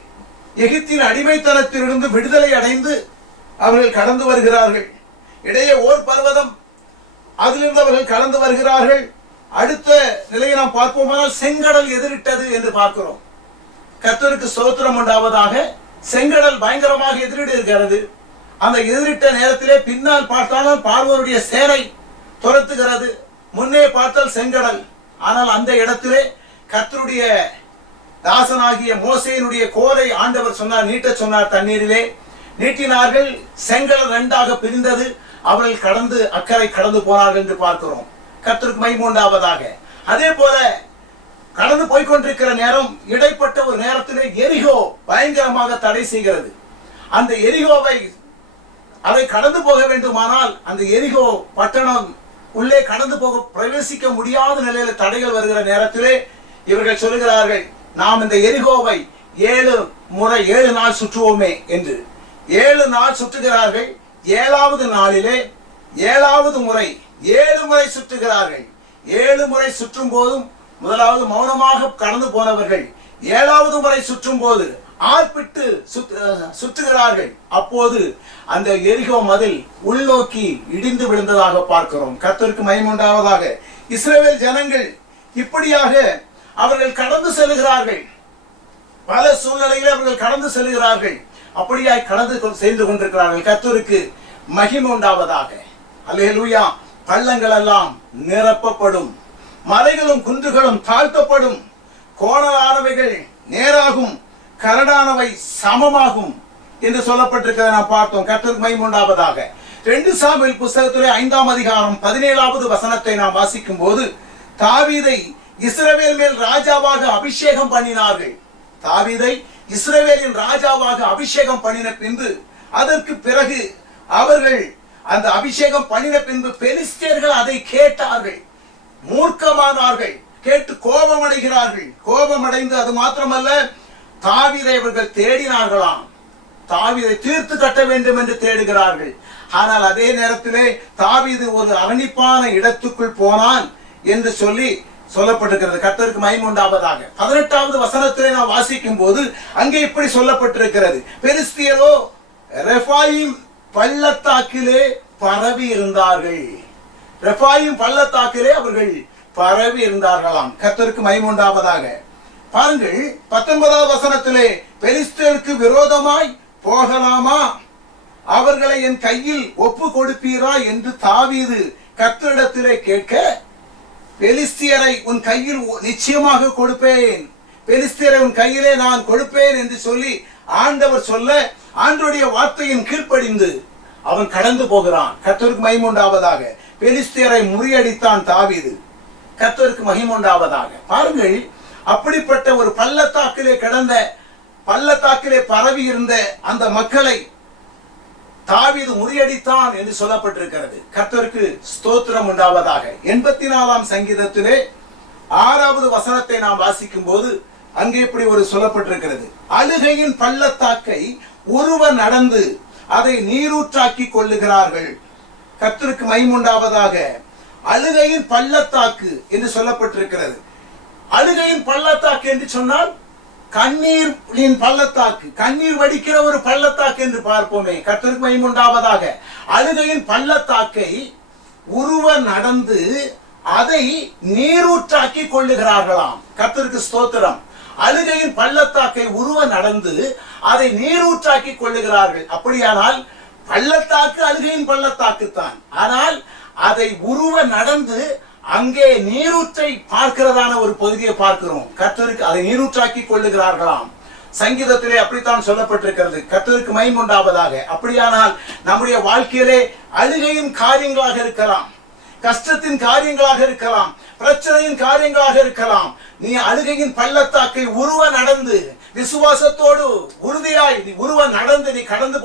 எகிப்தின் அடிமைத்தனத்திலிருந்து விடுதலை அடைந்து அவர்கள் கடந்து வருகிறார்கள். இடையே ஓர் பர்வதம், அதிலிருந்து அவர்கள் கடந்து வருகிறார்கள். அடுத்த நிலையை நாம் பார்ப்போமானால் செங்கடல் எதிரிட்டது என்று பார்க்கிறோம். கர்த்தருக்கு ஸ்தோத்திரம் உண்டாவதாக. செங்கடல் பயங்கரமாக எதிரிட்டு இருக்கிறது. அந்த எதிரிட்ட நேரத்திலே பின்னால் பார்த்தாலும் பார்வோனுடைய சேனை துரத்துகிறது, முன்னே பார்த்தால் செங்கடல். ஆனால் அந்த இடத்திலே கர்த்தருடைய தாசனாகிய மோசேயினுடைய கோலை ஆண்டவர் சொன்னார், நீட்ட சொன்னார். தண்ணீரிலே நீட்டினார்கள், செங்கடல் 2ஆக பிரிந்தது, அவர்கள் கடந்து அக்கறை கடந்து போனார்கள் என்று பார்க்கிறோம். கர்த்தருக்கு மகிமை உண்டாவதாக. அதே போல கடந்து போய்கொண்டிருக்கிற நேரம், இடைப்பட்ட ஒரு நேரத்திலே எரிகோ பயங்கரமாக தடை செய்கிறது. அந்த எரிகோவை அதை கடந்து போக வேண்டுமானால் அந்த எரிகோ பட்டணம் உள்ளே கடந்து போக பிரவேசிக்க முடியாத நிலையில தடைகள் வருகிற நேரத்திலே இவர்கள் சொல்லுகிறார்கள், நாம் இந்த எரிகோவை 7 முறை 7 நாள் சுற்றுவோமே என்று. 7 நாள் சுற்றுகிறார்கள். 7வது நாளிலே 7வது முறை 7 முறை சுற்றுகிறார்கள். 7 முறை சுற்றும் போதும் முதலாவது மௌனமாக கடந்து போனவர்கள் 7வது முறை சுற்றும் போது ஆர்ப்பிட்டு சுற்றுகிறார்கள். அப்போது அந்த எரிகோ மதில் உள்நோக்கி இடிந்து விழுந்ததாக பார்க்கிறோம். கர்த்தருக்கு மகிமை உண்டாவதாக. இஸ்ரவேல் ஜனங்கள் இப்படியாக அவர்கள் கடந்து செல்கிறார்கள். பல சூழ்நிலையில் அவர்கள் கடந்து செல்கிறார்கள். அப்படியாய் கடந்து சென்று கொண்டிருக்கிறார்கள். கர்த்தருக்கு மகிமை உண்டாவதாக. அல்லேலூயா. பள்ளங்கள் எல்லாம் நிரப்பப்படும், மலைகளும் குன்றுகளும் தாழ்த்தப்படும், கோணலானவைகள் நேராகும், கரடானவை சமமாகும் என்று சொல்லப்பட்டிருக்கிறதை நாம் பார்த்தோம். கர்த்தருக்கு மகிமை உண்டாவதாக. 2 சாமுவேல் புஸ்தகத்திலே 5ஆம் அதிகாரம் 17வது வசனத்தை நாம் வாசிக்கும் போது, தாவீதை இஸ்ரவேல் மேல் ராஜாவாக அபிஷேகம் பண்ணினார்கள். தாவீதை இஸ்ரவேலின் ராஜாவாக அபிஷேகம் பண்ணின பின்பு, அதற்கு பிறகு அவர்கள் அந்த அபிஷேகம் பண்ணின பின்பு பெலிஸ்தியர்கள் அதை கேட்டார்கள், மூர்க்கமானார்கள், கேட்டு கோபமடைகிறார்கள். கோபமடைந்து அது மாத்திரமல்ல, தாவீதை அவர்கள் தேடினார்களாம். தாவீதை தீர்த்து கட்ட வேண்டும் என்று தேடுகிறார்கள். ஆனால் அதே நேரத்திலே தாவீது ஒரு அரணிப்பான இடத்துக்குள் போனான் என்று சொல்லப்பட்டிருக்கிறது. கர்த்தருக்கு மகிமை உண்டாவதாக. 18வது வசனத்திலே நாம் வாசிக்கும் போது அங்கே இப்படி சொல்லப்பட்டிருக்கிறது, பெலிஸ்தியரோ ரெஃபாயிம் பள்ளத்தாக்கிலே பரவி இருந்தார்கள். ரெஃபாயிம் பள்ளத்தாக்கிலே அவர்கள் பரவி இருந்தார்களாம். கர்த்தருக்கு மகிமை உண்டாவதாக. பாருங்கள், 19வது வசனத்திலே, பெலிஸ்தருக்கு விரோதமாய் போகலாமா, அவர்களை என் கையில் ஒப்பு கொடுப்பீரா என்று தாவீது கர்த்தரிடத்திலே கேட்க, பெலிஸ்தியரை உன் கையில் நிச்சயமாக கொடுப்பேன், பெலிஸ்தியரை உன் கையிலே நான் கொடுப்பேன் என்று சொல்லி ஆண்டவர் சொல்ல, ஆண்டவருடைய வார்த்தையின் கீழ்ப்படிந்து அவன் கடந்து போகிறான். கர்த்தருக்கு மகிமை உண்டாவதாக. பெலிஸ்தியரை முறியடித்தான் தாவீது. கர்த்தருக்கு மகிமை உண்டாவதாக. பாருங்கள், அப்படிப்பட்ட ஒரு பள்ளத்தாக்கிலே பரவி இருந்த அந்த மக்களை தாவீது முறியடித்தான் என்று சொல்லப்பட்டிருக்கிறது. கர்த்தருக்கு ஸ்தோத்திரம் உண்டாவதாக. 84ஆம் சங்கீதத்திலே 6வது வசனத்தை நாம் வாசிக்கும் போது அங்கே இப்படி ஒரு சொல்லப்பட்டிருக்கிறது, அழுகையின் பள்ளத்தாக்கை ஒருவர் நடந்து அதை நீரூற்றாக்கி கொள்ளுகிறார்கள். கர்த்தருக்கு மகிமை உண்டாவதாக. அழுகையின் பள்ளத்தாக்கு என்று சொல்லப்பட்டிருக்கிறது. அழுகையின் பள்ளத்தாக்கு என்று சொன்னால் கண்ணீரின் பள்ளத்தாக்கு, கண்ணீர் வடிக்கிற ஒரு பள்ளத்தாக்கு என்று பார்ப்போமே. கர்த்தருக்கு மகிமை உண்டாவதாக. அழுகையின் பள்ளத்தாக்கை உருவ நடந்து அதை நீரூற்றாக்கி கொள்ளுகிறார்களாம். கர்த்தருக்கு ஸ்தோத்திரம். அழுகையின் பள்ளத்தாக்கை உருவ நடந்து அதை நீரூற்றாக்கி கொள்ளுகிறார்கள். அப்படியானால் பள்ளத்தாக்கு அழுகையின் பள்ளத்தாக்கு தான். ஆனால் அதை உருவ நடந்து அங்கே நீரூற்றை பார்க்கிறதான ஒரு பகுதியை பார்க்கிறோம். கர்த்தருக்கு அதை நீரூற்றாக்கி கொள்ளுகிறார்களாம். சங்கீதத்திலே அப்படித்தான் சொல்லப்பட்டிருக்கிறது. கர்த்தருக்கு மகிமை உண்டாவதாக. அப்படியானால் நம்முடைய வாழ்க்கையிலே அழுகையின் காரியங்களாக இருக்கலாம், கஷ்டத்தின் காரியங்களாக இருக்கலாம், பிரச்சனையின் காரியங்களாக இருக்கலாம். நீ அழுகையின் பள்ளத்தாக்கை உருவ நடந்து விசுவாசத்தோடு உறுதியாய் நீ உருவ நடந்து நீ கடந்து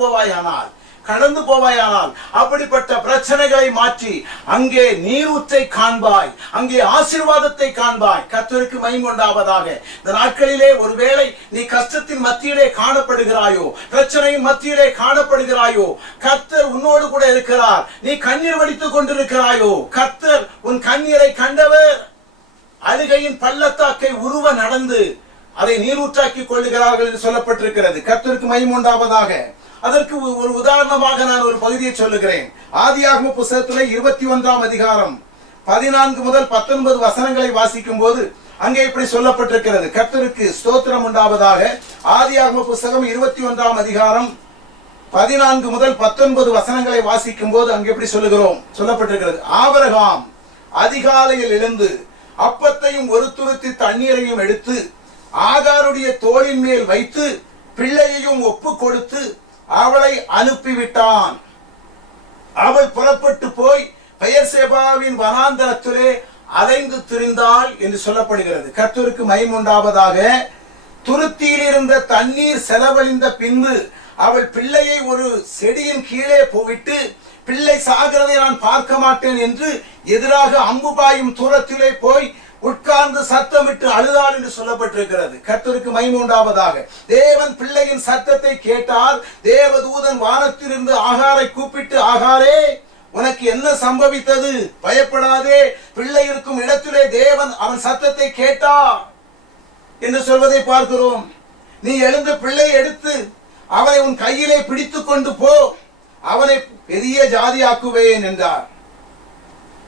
போவாயானால் அப்படிப்பட்ட பிரச்சனைகளை மாற்றி அங்கே நீரூற்றை காண்பாய், அங்கே ஆசீர்வாதத்தை காண்பாய். கர்த்தருக்கு மகிமை உண்டாவதாக. இந்த நாட்களிலே ஒருவேளை நீ கஷ்டத்தின் மத்தியிலே காணப்படுகிறாயோ, பிரச்சனையின் மத்தியிலே காணப்படுகிறாயோ, கர்த்தர் உன்னோடு கூட இருக்கிறார். நீ கண்ணீர் வடித்துக் கொண்டிருக்கிறாயோ, கர்த்தர் உன் கண்ணீரை கண்டவர். அழுகையின் பள்ளத்தாக்கை உருவ நடந்து அதை நீரூற்றாக்கி கொள்ளுகிறார்கள் என்று சொல்லப்பட்டிருக்கிறது. கர்த்தருக்கு மகிமை உண்டாவதாக. அதற்கு ஒரு உதாரணமாக நான் ஒரு பகுதியை சொல்லுகிறேன். ஆதியாகம புத்தகத்திலே 21ஆம் அதிகாரம் 14 முதல் 19 வசனங்களை வாசிக்கும் போது அங்கே இப்படி சொல்லப்பட்டிருக்கிறது. கர்த்தருக்கு ஸ்தோத்திரம் உண்டாவதாக. ஆதியாகம புத்தகம் 21ஆம் அதிகாரம் 14 முதல் 19 வசனங்களை வாசிக்கும் போது அங்கே எப்படி சொல்லப்பட்டிருக்கிறது. ஆபிரகாம் அதிகாலையில் எழுந்து அப்பத்தையும் ஒரு துருத்தி தண்ணீரையும் எடுத்து ஆகாருடைய தோளின் மேல் வைத்து பிள்ளையையும் ஒப்பு கொடுத்து அவளை அனுப்பிவிட்டான். அவள் புறப்பட்டு போய் பெயர்சேபாவின் வனாந்தரத்திலே அலைந்து திரிந்தாள் என்று சொல்லப்படுகிறது. கர்த்தருக்கு மகிமை உண்டாவதாக. துருத்தியில் இருந்த தண்ணீர் செலவழிந்த பின்பு அவள் பிள்ளையை ஒரு செடியின் கீழே போவிட்டு, பிள்ளை சாகிறதை நான் பார்க்க மாட்டேன் என்று எதிராக அம்புபாயும் தூரத்திலே போய் உட்கார்ந்து சத்தமிட்டு அழுதாள் என்று சொல்லப்பட்டிருக்கிறது. கர்த்தருக்கு மகிமை உண்டாவதாக. தேவன் பிள்ளையின் சத்தத்தை கேட்டார். தேவதூதன் வானத்திலிருந்து ஆகாரை கூப்பிட்டு, ஆகாரே, உனக்கு என்ன சம்பவித்தது? பயப்படாதே, பிள்ளை இருக்கும் இடத்திலே தேவன் அவன் சத்தத்தை கேட்டார் என்று சொல்வதை பார்க்கிறோம். நீ எழுந்து பிள்ளை எடுத்து அவனை உன் கையிலே பிடித்துக் கொண்டு போ, அவனை பெரிய ஜாதியாக்குவேன் என்றார்.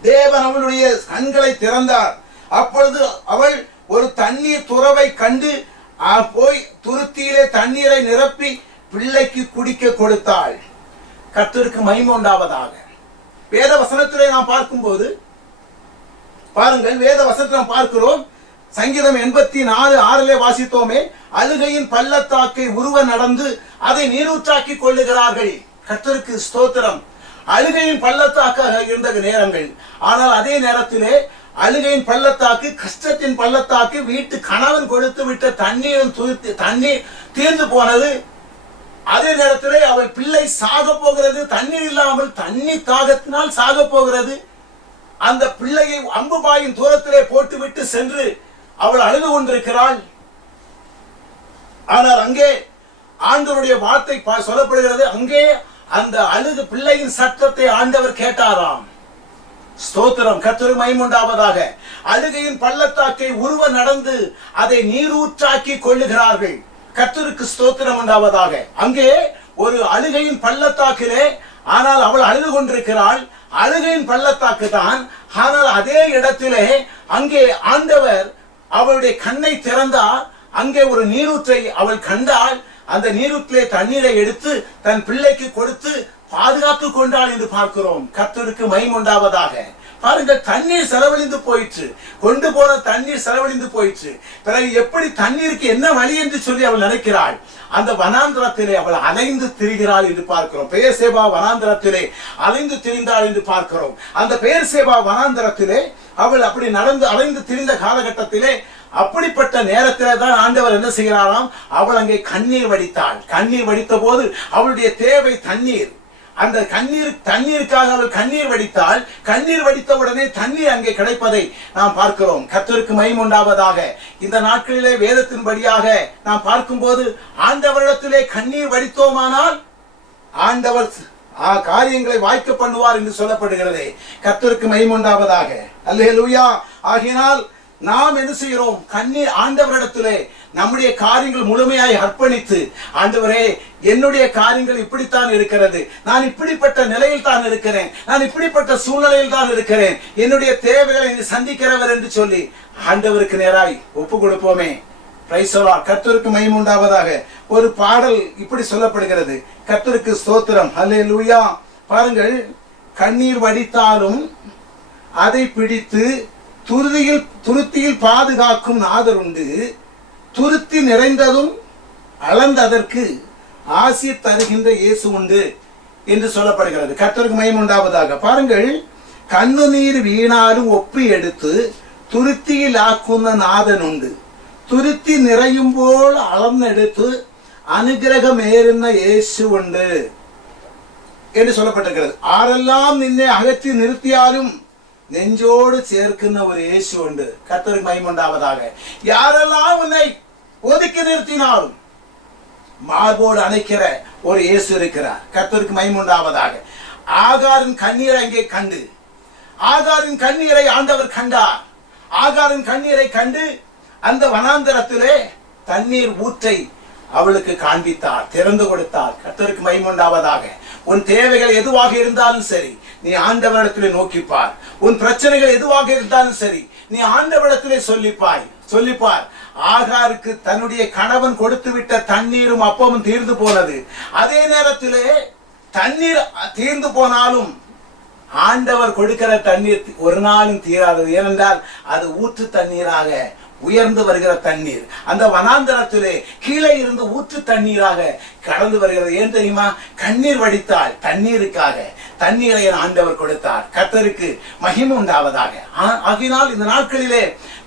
தேவன் அவளுடைய கண்களை திறந்தார். அப்பொழுது அவள் ஒரு தண்ணீர் துறவை கண்டு போய் துருத்தியிலே தண்ணீரை நிரப்பி பிள்ளைக்கு குடிக்க கொடுத்தாள். கர்த்தருக்கு மகிமை உண்டாவதாக. வேத வசனத்திலே நாம் பார்க்கும்போது பாருங்கள், வேத வசனத்தை நாம் பார்க்கிறோம். சங்கீதம் 84:6 வாசித்தோமே, அழுகையின் பள்ளத்தாக்கை உருவ நடந்து அதை நீரூற்றாக்கி கொள்ளுகிறார்கள். கர்த்தருக்கு ஸ்தோத்திரம். அழுகையின் பள்ளத்தாக்காக இருந்த நேரங்கள். ஆனால் அதே நேரத்திலே அழுகையின் பள்ளத்தாக்கு, கஷ்டத்தின் பள்ளத்தாக்கு, வீட்டு கணவன் கொடுத்து விட்ட தண்ணீர் தீர்ந்து போனது. அதே நேரத்திலே அவள் பிள்ளை சாக போகிறது. தண்ணீர் இல்லாமல் தண்ணீர் தாகத்தினால் சாக போகிறது. அந்த பிள்ளையை அம்புபாயின் தூரத்திலே போட்டுவிட்டு சென்று அவள் அழுது கொண்டிருக்கிறாள். ஆனால் அங்கே ஆண்டவருடைய வார்த்தை சொல்லப்படுகிறது. அங்கே அந்த அழுது பிள்ளையின் சத்தத்தை ஆண்டவர் கேட்டாராம். ஸ்தோத்திரம். கர்த்தருக்கு மகிமை உண்டாவதாக. அழுகையின் பள்ளத்தாக்கை உருவ நடந்து அதை நீரூற்றாக்கி கொள்ளுகிறார்கள். கர்த்தருக்கு ஸ்தோத்திரம் உண்டாவதாக. அங்கே ஒரு அழுகையின் பள்ளத்தாக்கிலே, ஆனால் அவள் அழுது கொண்டிருக்கிறாள். அழுகையின் பள்ளத்தாக்கு தான். ஆனால் அதே இடத்திலே அங்கே ஆண்டவர் அவளுடைய கண்ணை திறந்தார். அங்கே ஒரு நீரூற்றை அவள் கண்டாள். அந்த நீரூற்றிலே தண்ணீரை எடுத்து தன் பிள்ளைக்கு கொடுத்து பாதுகாத்து கொண்டாள் என்று பார்க்கிறோம். கர்த்தருக்கு மகிமை உண்டாவதாக. பாருங்கள், தண்ணீர் செலவழிந்து போயிற்று. கொண்டு போன தண்ணீர் செலவழிந்து போயிற்று. பிறகு எப்படி தண்ணீருக்கு என்ன வழி என்று சொல்லி அவள் நினைக்கிறாள். அந்த வனாந்திரத்திலே அவள் அலைந்து திரிகிறாள் என்று பார்க்கிறோம். பெயர்சேபா வனாந்திரத்திலே அலைந்து திரிந்தாள் என்று பார்க்கிறோம். அந்த பெயர்சேபா வனாந்திரத்திலே அவள் அப்படி அலைந்து திரிந்த காலகட்டத்திலே, அப்படிப்பட்ட நேரத்திலே தான் ஆண்டவர் என்ன செய்கிறாராம், அவள் அங்கே கண்ணீர் வடித்தாள். கண்ணீர் வடித்த போது அவளுடைய தேவை தண்ணீர். அந்த தண்ணீருக்காக அவள் கண்ணீர் வடித்தாள். கண்ணீர் வடித்த உடனே தண்ணீர் அங்கே கிடைப்பதை நாம் பார்க்கிறோம். கர்த்தருக்கு மகிமை உண்டாவதாக. இந்த நாட்களிலே வேதத்தின்படியாக நாம் பார்க்கும்போது ஆண்டவரிடத்திலே கண்ணீர் வடித்தோமானால் ஆண்டவர் காரியங்களை வாய்க்க பண்ணுவார் என்று சொல்லப்படுகிறது. கர்த்தருக்கு மகிமை உண்டாவதாக. அல்லேலூயா. ஆகினால் நாம் என்ன செய்கிறோம்? கண்ணீர் ஆண்டவரிடத்திலே நம்முடைய காரியங்கள் முழுமையாய் அர்ப்பணித்து, ஆண்டவரே என்னுடைய காரியங்கள் இப்படித்தான் இருக்கிறது, நான் இப்படிப்பட்ட நிலையில் தான் இருக்கிறேன், நான் இப்படிப்பட்ட சூழ்நிலையில் தான் இருக்கிறேன், என்னுடைய தேவைகளை நீ சந்திக்கிறவர் என்று சொல்லி ஆண்டவருக்கு நேராய் ஒப்பு கொடுப்போமே. Price the Lord. கர்த்தருக்கு மகிமை உண்டாவதாக. ஒரு பாடல் இப்படி சொல்லப்படுகிறது, கர்த்தருக்கு ஸ்தோத்திரம், ஹல்லேலூயா. பாருங்கள், கண்ணீர் வடித்தாலும் அதை பிடித்து துருத்தியில் பாதுகாக்கும் நாதர் உண்டு, துருத்தி நிறைந்ததும் அளந்ததற்கு ஆசி தருகின்ற இயேசு உண்டு என்று சொல்லப்படுகிறது. கர்த்தருக்கு மகிமை உண்டாவதாக. பாருங்கள், கண்ணுநீர் வீணாலும் ஒப்பி எடுத்து துருத்தியில் ஆக்குന്ന நாதன் உண்டு, துருத்தி நிறையும் போல் அளந்தெடுத்து அனுகிரகம் ஏறுന്ന இயேசு உண்டு என்று சொல்லப்பட்டிருக்கிறது. ஆரெல்லாம் நின்னை அகற்றி நிறுத்தியாலும் நெஞ்சோடு சேர்க்கின்ற ஒரு இயேசு உண்டு. கர்த்தருக்கு மகிமை உண்டாவதாக. யாரெல்லாம் உன்னை ஒதுக்கி நிறுத்தினாலும் மார்போடு அணைக்கிற ஒரு இயேசு இருக்கிறார். கர்த்தருக்கு மகிமை உண்டாவதாக. ஆகாரின் கண்ணீரை அங்கே கண்டு, ஆகாரின் கண்ணீரை ஆண்டவர் கண்டார். ஆகாரின் கண்ணீரை கண்டு அந்த வனாந்தரத்திலே தண்ணீர் ஊற்றை அவளுக்கு காண்பித்தார், திறந்து கொடுத்தார். கர்த்தருக்கு மகிமை உண்டாவதாக. உன் தேவைகள் எதுவாக இருந்தாலும் சரி, நீ ஆண்டவரிடத்திலே நோக்கிப்பார். உன் பிரச்சனைகள் எதுவாக இருந்தாலும் சரி, நீ ஆண்டவரிடத்திலே சொல்லிப்பார். ஆகாருக்கு தன்னுடைய கணவன் கொடுத்து விட்ட தண்ணீரும் அப்பமும் தீர்ந்து போனது. அதே நேரத்திலே தண்ணீர் தீர்ந்து போனாலும் ஆண்டவர் கொடுக்கிற தண்ணீர் ஒரு நாளும் தீராதது. ஏனென்றால் அது ஊற்று தண்ணீராக உயர்ந்து வருகிற தண்ணீர் அந்த வனாந்தரத்திலே கீழே இருந்து ஊற்று தண்ணீராக கடந்து வருகிறது. ஏன் தெரியுமா? கண்ணீர் வடித்தால் தண்ணீருக்காக தண்ணீரை ஆண்டவர் கொடுத்தார். கர்த்தருக்கு மகிமை உண்டாவதாக. ஆகினால் இந்த நாட்களிலே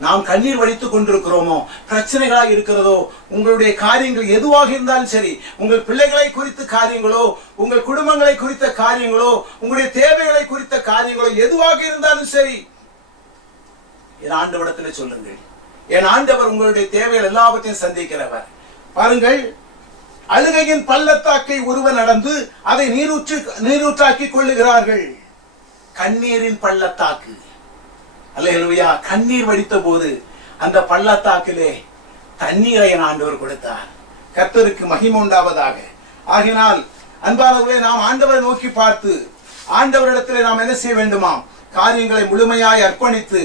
நாம் கண்ணீர் வடித்துக் கொண்டிருக்கிறோமோ, பிரச்சனைகளாக இருக்கிறதோ, உங்களுடைய காரியங்கள் எதுவாக இருந்தாலும் சரி, உங்கள் பிள்ளைகளை குறித்த காரியங்களோ, உங்கள் குடும்பங்களை குறித்த காரியங்களோ, உங்களுடைய தேவைகளை குறித்த காரியங்களோ எதுவாக இருந்தாலும் சரி, என் ஆண்டவரிடத்திலே சொல்லுங்கள். என் ஆண்டவர் உங்களுடைய தேவைகள் எல்லாவற்றையும் சந்திக்கிறவர். பாருங்கள், அழுகையின் பள்ளத்தாக்கை ஒருவர் நடந்து அதை நீரூற்றாக்கி கொள்ளுகிறார்கள். கண்ணீரின் பள்ளத்தாக்கு, அல்லேலூயா. கண்ணீர் வடித்த போது அந்த பள்ளத்தாக்கிலே தண்ணீரை என் ஆண்டவர் கொடுத்தார். கர்த்தருக்கு மகிமை உண்டாவதாக. ஆகினால் அன்பானவர்களே, நாம் ஆண்டவரை நோக்கி பார்த்து ஆண்டவரிடத்திலே நாம் என்ன செய்ய வேண்டுமாம்? காரியங்களை முழுமையாய் அர்ப்பணித்து,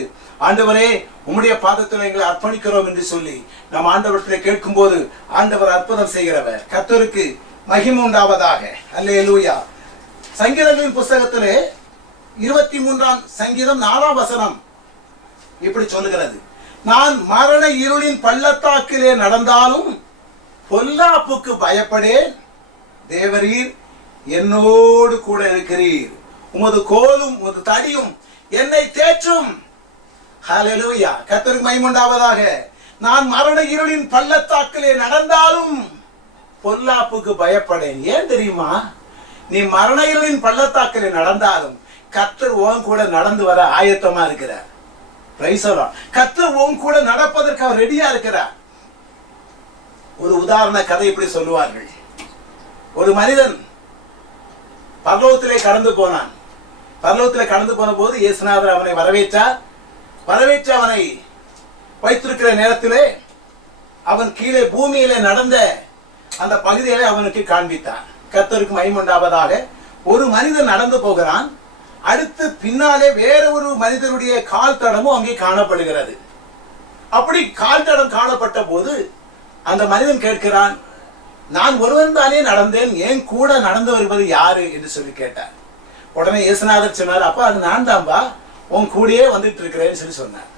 ஆண்டவரே உம்முடைய பாதத்தில் எங்களை அர்ப்பணிக்கிறோம் என்று சொல்லி நாம் ஆண்டவரிடத்திலே கேட்கும் போது ஆண்டவர் அற்புதம் செய்கிறவர். கர்த்தருக்கு மகிமை உண்டாவதாக. அல்லேலூயா. சங்கீதங்களின் புஸ்தகத்திலே 23ஆம் சங்கீதம் 4ஆம் வசனம் இப்படி சொல்லுகிறது, நான் மரண இருளின் பள்ளத்தாக்கிலே நடந்தாலும் பொல்லாப்புக்கு பயப்படேன், தேவரீர் என்னோடு கூட இருக்கிறீர், உமது கோலும் உமது தடியும் என்னை தேற்றும். ஹல்லேலூயா. கர்த்தருக்கு மகிமை உண்டாவதாக. நான் மரண இருளின் பள்ளத்தாக்கிலே நடந்தாலும் பொல்லாப்புக்கு பயப்படேன். ஏன் தெரியுமா? நீ மரண இருளின் பள்ளத்தாக்கிலே நடந்தாலும் கர்த்தர் உன் கூட நடந்து வர ஆயத்தமா இருக்கிறார். Price the Lord. கர்த்தர் உன் கூட நடப்பதற்கு அவர் ரெடியா இருக்கிறார். ஒரு உதாரண கதை இப்படி சொல்லுவார்கள். ஒரு மனிதன் பரலோகத்திலே கடந்து போனான். பரலோகத்திலே கடந்து போன போது இயேசுநாதர் அவனை வரவேற்றார். வரவேற்று அவனை வைத்திருக்கிற நேரத்திலே அவன் கீழே பூமியிலே நடந்த அந்த பகுதிகளை அவனுக்கு காண்பித்தான். கர்த்தருக்கு மகிமை உண்டாவதாக. ஒரு மனிதன் நடந்து போகிறான். அடுத்து பின்னாலே வேற ஒரு மனிதனுடைய கால் தடமும் அங்கே காணப்படுகிறது. அப்படி கால் தடம் காணப்பட்ட போது அந்த மனிதன் கேட்கிறான், நான் ஒருவன் தானே நடந்தேன், ஏன் கூட நடந்து வருவது யாரு என்று சொல்லி கேட்டார். உடனே இயேசுநாதர் சொன்னார், அப்பா அது நான் தான்பா, உன் கூடயே வந்துட்டு இருக்கிறேன்னு சொல்லி சொன்னார்.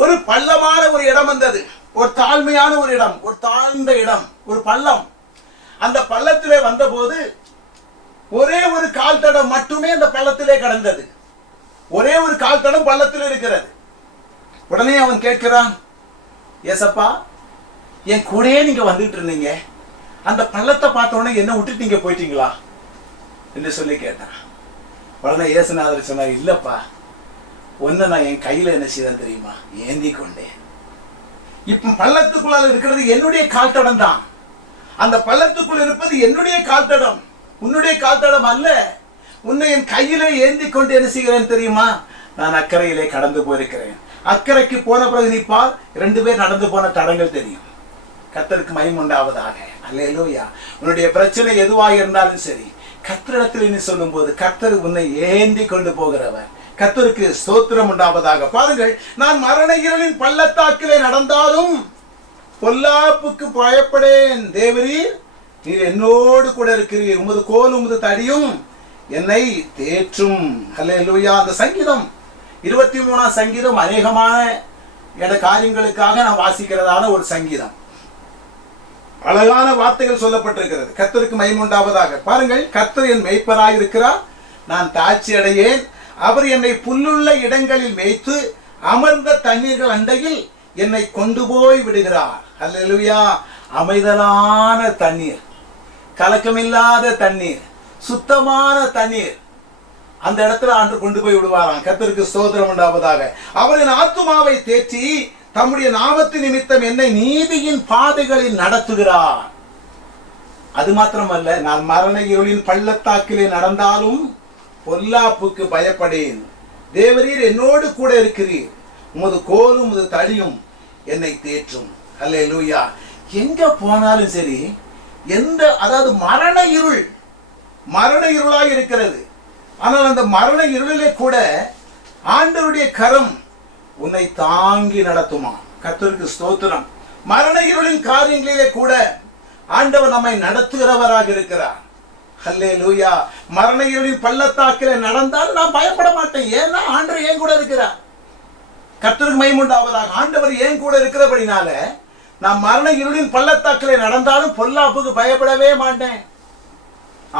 ஒரு பள்ளமான ஒரு இடம் வந்தது, ஒரு தாழ்மையான ஒரு இடம், ஒரு தாழ்ந்த இடம், ஒரு பள்ளம். அந்த பள்ளத்திலே வந்த போது ஒரே ஒரு கால் தடம் மட்டுமே அந்த பள்ளத்திலே கடந்தது. ஒரே ஒரு கால் தடம் பள்ளத்தில் இருக்கிறது. உடனே அவன் கேட்கிறான், ஏசப்பா என் கூடயே நீங்க வந்துட்டு இருந்தீங்க, அந்த பள்ளத்தை பார்த்த உடனே என்ன விட்டுட்டு நீங்க போயிட்டீங்களா என்று சொல்லி கேட்டான். உடனே இயேசுநாதர் சொன்னார், இல்லப்பா ஒன்னு நான் என் கையில என்ன செய்தேன் தெரியுமா? ஏந்தி கொண்டேன். இப்ப பள்ளத்துக்குள்ளால இருக்கிறது என்னுடைய கால் தடம் தான். அந்த பள்ளத்துக்குள் இருப்பது என்னுடைய கால் தடம், உன்னுடைய கால் தடம் அல்ல. உன்னை என் கையிலே ஏந்தி கொண்டு என்ன செய்கிறேன் தெரியுமா? நான் அக்கறையிலே கடந்து போயிருக்கிறேன். அக்கறைக்கு போன பிறகு நீ பார், 2 பேர் நடந்து போன தடங்கள் தெரியும். கர்த்தருக்கு மகிமை உண்டாவதாக. அல்லேலூயா. உன்னுடைய பிரச்சனை எதுவாக இருந்தாலும் சரி, கர்த்தரிடத்தில் நீ சொல்லும் போது கர்த்தர் உன்னை ஏந்தி கொண்டு போகிறவர். கர்த்தருக்கு ஸ்தோத்திரம் உண்டாவதாக. பாருங்கள், நான் மரண இருளின் பள்ளத்தாக்கிலே நடந்தாலும் பொல்லாப்புக்கு பயப்படேன். தேவரீர் நீர் என்னோடு கூட இருக்கிறீர். உமது கோல் உமது தடியும் என்னை தேற்றும். அல்லேலூயா. அந்த சங்கீதம் 23ஆம் சங்கீதம் அநேகமான காரியங்களுக்காக நான் வாசிக்கிறதான ஒரு சங்கீதம். அழகான வார்த்தைகள் சொல்லப்பட்டிருக்கிறது. கர்த்தருக்கு மகிமை உண்டாவதாக. பாருங்கள், கர்த்தர் என் மேய்ப்பராய் இருக்கிறார், நான் தாழ்ச்சி அடையேன். அவர் என்னை புல்லுள்ள இடங்களில் மேய்த்து அமர்ந்த தண்ணீர்கள் அண்டையில் என்னை கொண்டு போய் விடுகிறார். அல்லேலூயா. அமைதலான தண்ணீர், கலக்கமில்லாத தண்ணீர், சுத்தமான தண்ணீர், அந்த இடத்துல ஆண்டு கொண்டு போய் விடுவாராம். கர்த்தருக்கு ஸ்தோத்திரம் உண்டாவதாக. அவரின் ஆத்துமாவை தேற்றி தம்முடைய நாமத்து நிமித்தம் என்னை நீதியின் பாதைகளில் நடத்துகிறார். அது மாத்திரமல்ல, நான் மரண இருளின் பள்ளத்தாக்கிலே நடந்தாலும் பொல்லாப்புக்கு பயப்படேன். தேவரீர் என்னோடு கூட இருக்கிறீர், உமது கோலும் உமது தடியும் என்னை தேற்றும். அல்லேலூயா. எங்க போனாலும் சரி, அதாவது மரண இருளாய் இருக்கிறது. ஆனால் அந்த மரண இருளிலே கூட ஆண்டவருடைய கரம் உன்னை தாங்கி நடத்துமா. கர்த்தருக்கு ஸ்தோத்திரம். மரண இருளின் காரியங்களிலே கூட ஆண்டவர் நம்மை நடத்துகிறவராக இருக்கிறார். அல்லேலூயா. மரண இருளின் பள்ளத்தாக்கிலே நடந்தால் நான் பயப்பட மாட்டேன். ஏன்னா ஆண்டவர் ஏன் கூட இருக்கிறார். கர்த்தருக்கு மகிமை உண்டாவதாக. ஆண்டவர் ஏன் கூட இருக்கிறபடினால நான் மரண இருளின் பள்ளத்தாக்கிலே நடந்தாலும் பொல்லாப்புக்கு பயப்படவே மாட்டேன்.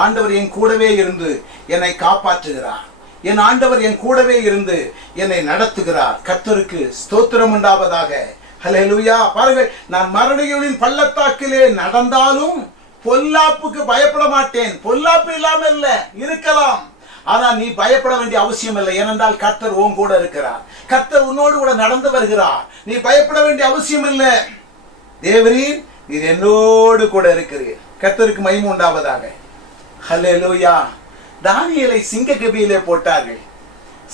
ஆண்டவர் என் கூடவே இருந்து என்னை காப்பாற்றுகிறார். என் ஆண்டவர் என் கூடவே இருந்து என்னை நடத்துகிறார். கர்த்தருக்கு ஸ்தோத்திரம் உண்டாவதாக. அல்லேலூயா. பாருங்கள், நான் மரண இருளின் பள்ளத்தாக்கிலே நடந்தாலும் பொல்லாப்புக்கு பயப்பட மாட்டேன். பொல்லாப்பு இல்லாம இல்ல, இருக்கலாம். ஆனா நீ பயப்பட வேண்டிய அவசியம் இல்லை. ஏனென்றால் கர்த்தர் உன் கூட இருக்கிறார். கர்த்தர் உன்னோடு கூட நடந்து வருகிறார். நீ பயப்பட வேண்டிய அவசியம் இல்லை. தேவரீர் நீர் என்னோடு கூட இருக்கிறீர். கர்த்தருக்கு மகிமை உண்டாவதாக. அல்லேலூயா. தானியேலை சிங்க கெபியிலே போட்டார்கள்.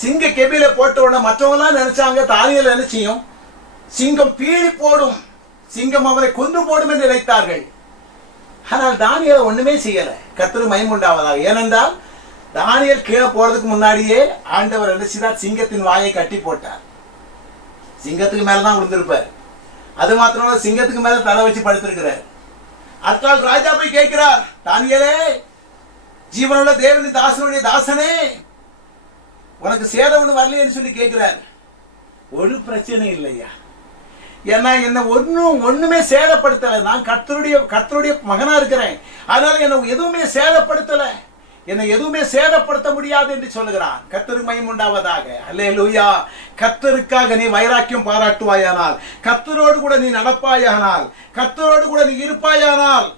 சிங்க கெபியிலே போட்ட உடனே மற்றவங்களாம் நினைச்சாங்க தானியேல் என்ன செய்யும், சிங்கம் பீறி போடும், சிங்கம் அவரை கொன்று போடும் என்று நினைத்தார்கள். ஆனால் தானியேல் ஒண்ணுமே செய்யல. கர்த்தருக்கு மகிமை உண்டாவதாக. ஏனென்றால் தானியேல் கீழே போறதுக்கு முன்னாடியே ஆண்டவர் என்ன செய்தார், சிங்கத்தின் வாயை கட்டி போட்டார். சிங்கத்துக்கு மேலதான் விழுந்திருப்பார். அது மாத்திரம் சிங்கத்துக்கு மேல தலை வச்சு படுத்திருக்கிறார். அடுத்த ராஜா போய் கேட்கிறார், தானியேலே, ஜீவனுள்ள தேவனின் தாசனுடைய தாசனே, உனக்கு சேதம் ஒண்ணு வரலையேன்னு சொல்லி கேட்கிறார். ஒரு பிரச்சனை இல்லையா, ஏன்னா என்ன ஒண்ணுமே சேதப்படுத்தல. நான் கர்த்தருடைய மகனா இருக்கிறேன். அதனால என்ன எதுவுமே சேதப்படுத்தல, என்னை எதுவுமே சேதப்படுத்த முடியாது என்று சொல்லுகிறான். கர்த்தருக்கு மகிமை உண்டாவதாக. அல்லேலூயா. கர்த்தருக்காக நீ வைராக்கியம் பாராட்டுவாயானால், கர்த்தரோடு கூட நீ நடப்பாயானால், கர்த்தரோடு கூட நீ இருப்பாயானால்,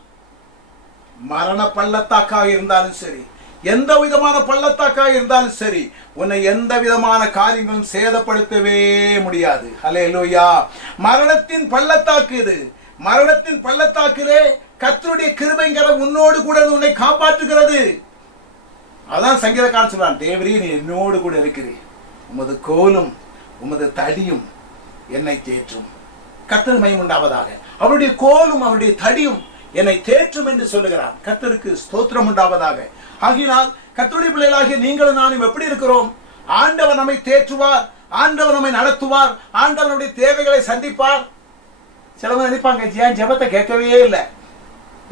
மரண பள்ளத்தாக்காக இருந்தாலும் சரி, எந்த விதமான பள்ளத்தாக்காக இருந்தாலும் சரி, உன்னை எந்த விதமான காரியங்களும் சேதப்படுத்தவே முடியாது. அல்லேலூயா. மரணத்தின் பள்ளத்தாக்கு இது. மரணத்தின் பள்ளத்தாக்கிலே கர்த்தருடைய கிருபைங்கரம் உன்னோடு கூட உன்னை காப்பாற்றுகிறது. அதான் சங்கீதக்காரன் சொல்றான், தேவரீர் நீ என்னோடு கூட இருக்கிறீர், உமது கோலும் உமது தடியும் என்னை தேற்றும். கர்த்தருக்கு மகிமை உண்டாவதாக. அவருடைய கோலும் அவருடைய தடியும் என்னை தேற்றும் என்று சொல்லுகிறார். கர்த்தருக்கு ஸ்தோத்திரம் உண்டாவதாக. ஆகினால் கர்த்தருடைய பிள்ளைகளாகிய நீங்களும் நானும் எப்படி இருக்கிறோம்? ஆண்டவர் நம்மை தேற்றுவார், ஆண்டவர் நம்மை நடத்துவார், ஆண்டவர் நம்முடைய தேவைகளை சந்திப்பார். சிலவங்க நினைப்பாங்க, என் ஜெபத்தை கேட்கவே இல்லை,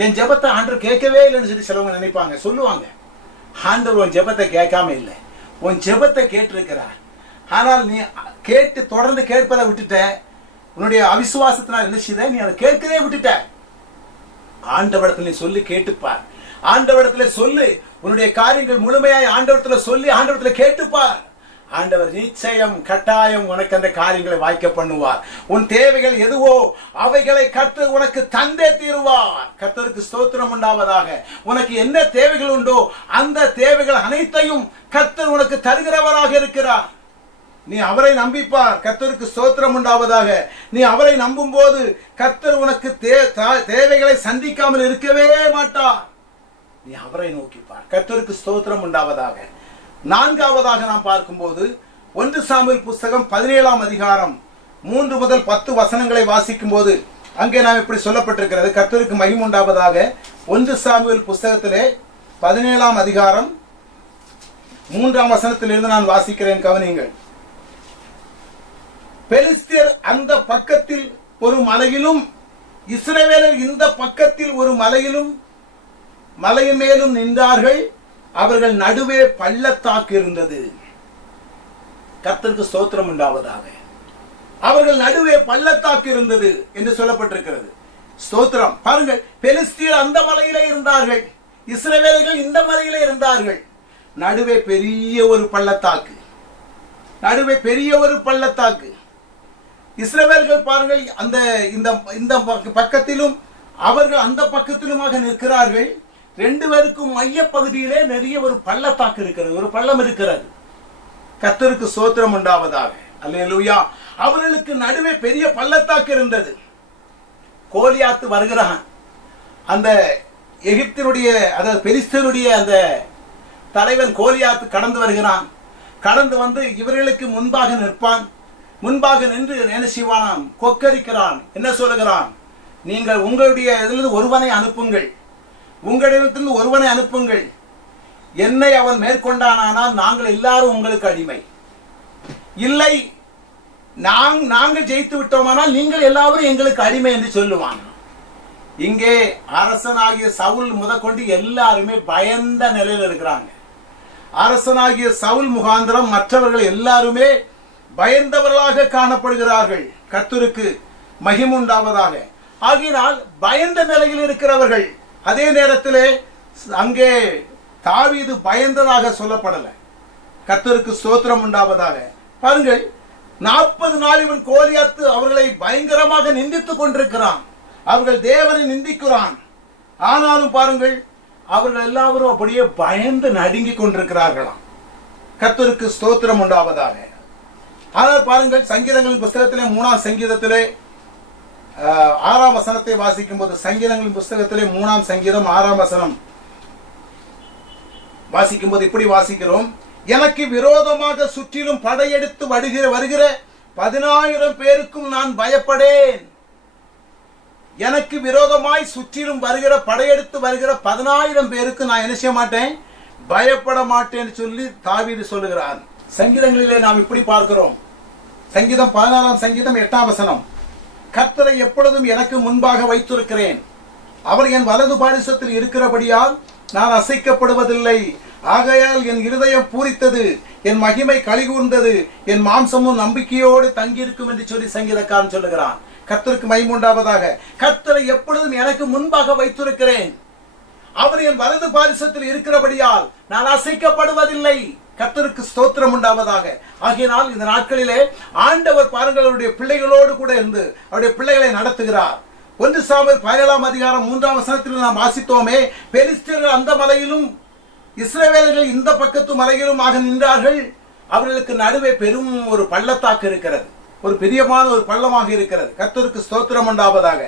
என் ஜெபத்தை ஆண்டவர் கேட்கவே இல்லைன்னு சொல்லி சிலவங்க நினைப்பாங்க, சொல்லுவாங்க. ஆண்டவர் உன் ஜெபத்தை கேட்காம இல்லை, உன் ஜெபத்தை கேட்டிருக்கிறார். ஆனால் நீ கேட்டு தொடர்ந்து கேட்பதை விட்டுட்ட, உன்னுடைய அவிசுவாசத்தினால் என்ன செய்த, நீ அதை கேட்கவே விட்டுட்ட. ஆண்டவரிடத்துல சொல்லி கேட்டுப்பார். ஆண்டவரிடத்துல சொல்லு, உன்னுடைய காரியங்கள் முழுமையாய் ஆண்டவரிடத்துல சொல்லி ஆண்டவரிடத்துல கேட்டுப்பார். ஆண்டவர் நிச்சயம் கட்டாயம் உனக்கு அந்த காரியங்களை வாய்க்க பண்ணுவார். உன் தேவைகள் எதுவோ அவைகளை கர்த்தர் உனக்கு தந்தே தீருவார். கர்த்தருக்கு ஸ்தோத்திரம் உண்டாவதாக. உனக்கு என்ன தேவைகள் உண்டோ அந்த தேவைகள் அனைத்தையும் கர்த்தர் உனக்கு தருகிறவராக இருக்கிறார். நீ அவரை நம்பிப்பார். கர்த்தருக்கு ஸ்தோத்திரம் உண்டாவதாக. நீ அவரை நம்பும் போது கர்த்தர் உனக்கு தேவைகளை சந்திக்காமல் இருக்கவே மாட்டார். நீ அவரை நோக்கிப்பார். கர்த்தருக்கு ஸ்தோத்திரம் உண்டாவதாக. நான்காவதாக நாம் பார்க்கும்போது 1 சாமுவேல் புஸ்தகம் 17ஆம் அதிகாரம் 3 முதல் 10 வசனங்களை வாசிக்கும் போது அங்கே நாம் இப்படி சொல்லப்பட்டிருக்கிறது. கர்த்தருக்கு மகிமை உண்டாவதாக. 1 சாமுவேல் புஸ்தகத்திலே 17ஆம் அதிகாரம் 3ஆம் வசனத்திலிருந்து நான் வாசிக்கிறேன், கவனியுங்கள். பெலிஸ்தியர் அந்த பக்கத்தில் ஒரு மலையிலும் இஸ்ரவேலர் இந்த பக்கத்தில் ஒரு மலையிலும் மலையின் மேலும் நின்றார்கள். அவர்கள் நடுவே பள்ளத்தாக்கு இருந்தது. கர்த்தருக்கு ஸ்தோத்திரம் உண்டாவதாக. அவர்கள் நடுவே பள்ளத்தாக்கு இருந்தது என்று சொல்லப்பட்டிருக்கிறது. ஸ்தோத்திரம். பாருங்கள், பெலிஸ்தியர் அந்த மலையிலே இருந்தார்கள், இஸ்ரவேலர்கள் இந்த மலையிலே இருந்தார்கள். நடுவே பெரிய ஒரு பள்ளத்தாக்கு, நடுவே பெரிய ஒரு பள்ளத்தாக்கு. இஸ்ரவேலர்கள் பாருங்கள், அந்த இந்த பக்கத்திலும் அவர்கள் அந்த பக்கத்திலுமாக நிற்கிறார்கள். 2 பேருக்கும் மைய பகுதியிலே நிறைய ஒரு பள்ளத்தாக்கு இருக்கிறது, ஒரு பள்ளம் இருக்கிறது. கர்த்தருக்கு ஸ்தோத்திரம் உண்டாவதாக. அல்லேலூயா. அவர்களுக்கு நடுவே பெரிய பள்ளத்தாக்கு இருந்தது. கோலியாத்து வருகிறான். அந்த எகிப்தினுடைய, அதாவது பெலிஸ்தருடைய அந்த தலைவன் கோலியாத்து கடந்து வருகிறான். கடந்து வந்து இவர்களுக்கு முன்பாக நிற்பான். முன்பாக நின்று என்ன செய்வானாம்? கொக்கரிக்கிறான். என்ன சொல்லுகிறான்? நீங்கள் உங்களுடைய இதிலிருந்து ஒருவனை அனுப்புங்கள், உங்களிடத்திலிருந்து ஒருவனை அனுப்புங்கள். என்னை அவன் மேற்கொண்டானால் நாங்கள் எல்லாரும் உங்களுக்கு அடிமை. இல்லை, நாங்கள் ஜெயித்து விட்டோமானால் நீங்கள் எல்லாரும் எங்களுக்கு அடிமை என்று சொல்லுவான். இங்கே அரசனாகிய சவுல் முதற்கொண்டு எல்லாருமே பயந்த நிலையில் இருக்கிறாங்க. அரசனாகிய சவுல் முகாந்திரம் மற்றவர்கள் எல்லாருமே பயந்தவர்களாக காணப்படுகிறார்கள். கர்த்தருக்கு மகிமை உண்டாவதாக. ஆகினால் பயந்த நிலையில் இருக்கிறவர்கள். அதே நேரத்திலே அங்கே தாவீது பயந்ததாக சொல்லப்படலை. கர்த்தருக்கு ஸ்தோத்திரம் உண்டாவதாக. பாருங்கள், 40 நாள் இவன் கோலியாத்து அவர்களை பயங்கரமாக நிந்தித்துக் கொண்டிருக்கிறான். அவர்கள் தேவனை நிந்திக்கிறான். ஆனாலும் பாருங்கள், அவர்கள் எல்லாரும் அப்படியே பயந்து நடுங்கிக் கொண்டிருக்கிறார்களாம். கர்த்தருக்கு ஸ்தோத்திரம் உண்டாவதாக. ஆனால் பாருங்கள், சங்கீதங்களின் புஸ்தகத்திலே 3ஆம் சங்கீதத்திலே 6ஆம் வசனத்தை வாசிக்கும் போது, சங்கீதங்களின் புஸ்தகத்திலே 3ஆம் சங்கீதம் 6ஆம் வசனம் வாசிக்கும் போது இப்படி வாசிக்கிறோம். எனக்கு விரோதமாக சுற்றிலும் படையெடுத்து வருகிற 10,000 பேருக்கும் நான் பயப்படேன். எனக்கு விரோதமாய் சுற்றிலும் படையெடுத்து வருகிற 10,000 பேருக்கு நான் என்ன செய்ய மாட்டேன்? பயப்பட மாட்டேன் சொல்லி தாவீது சொல்லுகிறார். சங்கீதங்களிலே நாம் இப்படி பார்க்கிறோம். சங்கீதம் 14ஆம் சங்கீதம் 8ஆம் வசனம், கர்த்தரை எப்பொழுதும் எனக்கு முன்பாக வைத்திருக்கிறேன், அவர் என் வலது பாரிசத்தில் இருக்கிறபடியால் நான் அசைக்கப்படுவதில்லை. ஆகையால் என் இருதயம் பூரித்தது, என் மகிமை கலிகூர்ந்தது, என் மாம்சமும் நம்பிக்கையோடு தங்கியிருக்கும் என்று சொல்லி சங்கீதக்காரன் சொல்லுகிறான். கர்த்தருக்கு மகிமை உண்டாவதாக. கர்த்தரை எப்பொழுதும் எனக்கு முன்பாக வைத்திருக்கிறேன், அவர் என் வலது பாரிசத்தில் இருக்கிறபடியால் நான் அசைக்கப்படுவதில்லை. கர்த்தருக்கு ஸ்தோத்திரம் உண்டாவதாக. ஆகையினால் இந்த நாட்களிலே ஆண்டவர் பாருங்கள், அவருடைய பிள்ளைகளோடு கூட இருந்து அவருடைய பிள்ளைகளை நடத்துகிறார். 1 சாமுவேல் 17ஆம் அதிகாரம் 3ஆம் வசனத்தில் நாம் வாசித்தோமே, பெலிஸ்தர்கள் அந்த மலையிலும் இஸ்ரவேலர்கள் இந்த பக்கத்து மலையிலும் ஆக நின்றார்கள். அவர்களுக்கு நடுவே பெரும் ஒரு பள்ளத்தாக்கு இருக்கிறது, ஒரு பெரியமான ஒரு பள்ளமாக இருக்கிறது. கர்த்தருக்கு ஸ்தோத்திரம் உண்டாவதாக.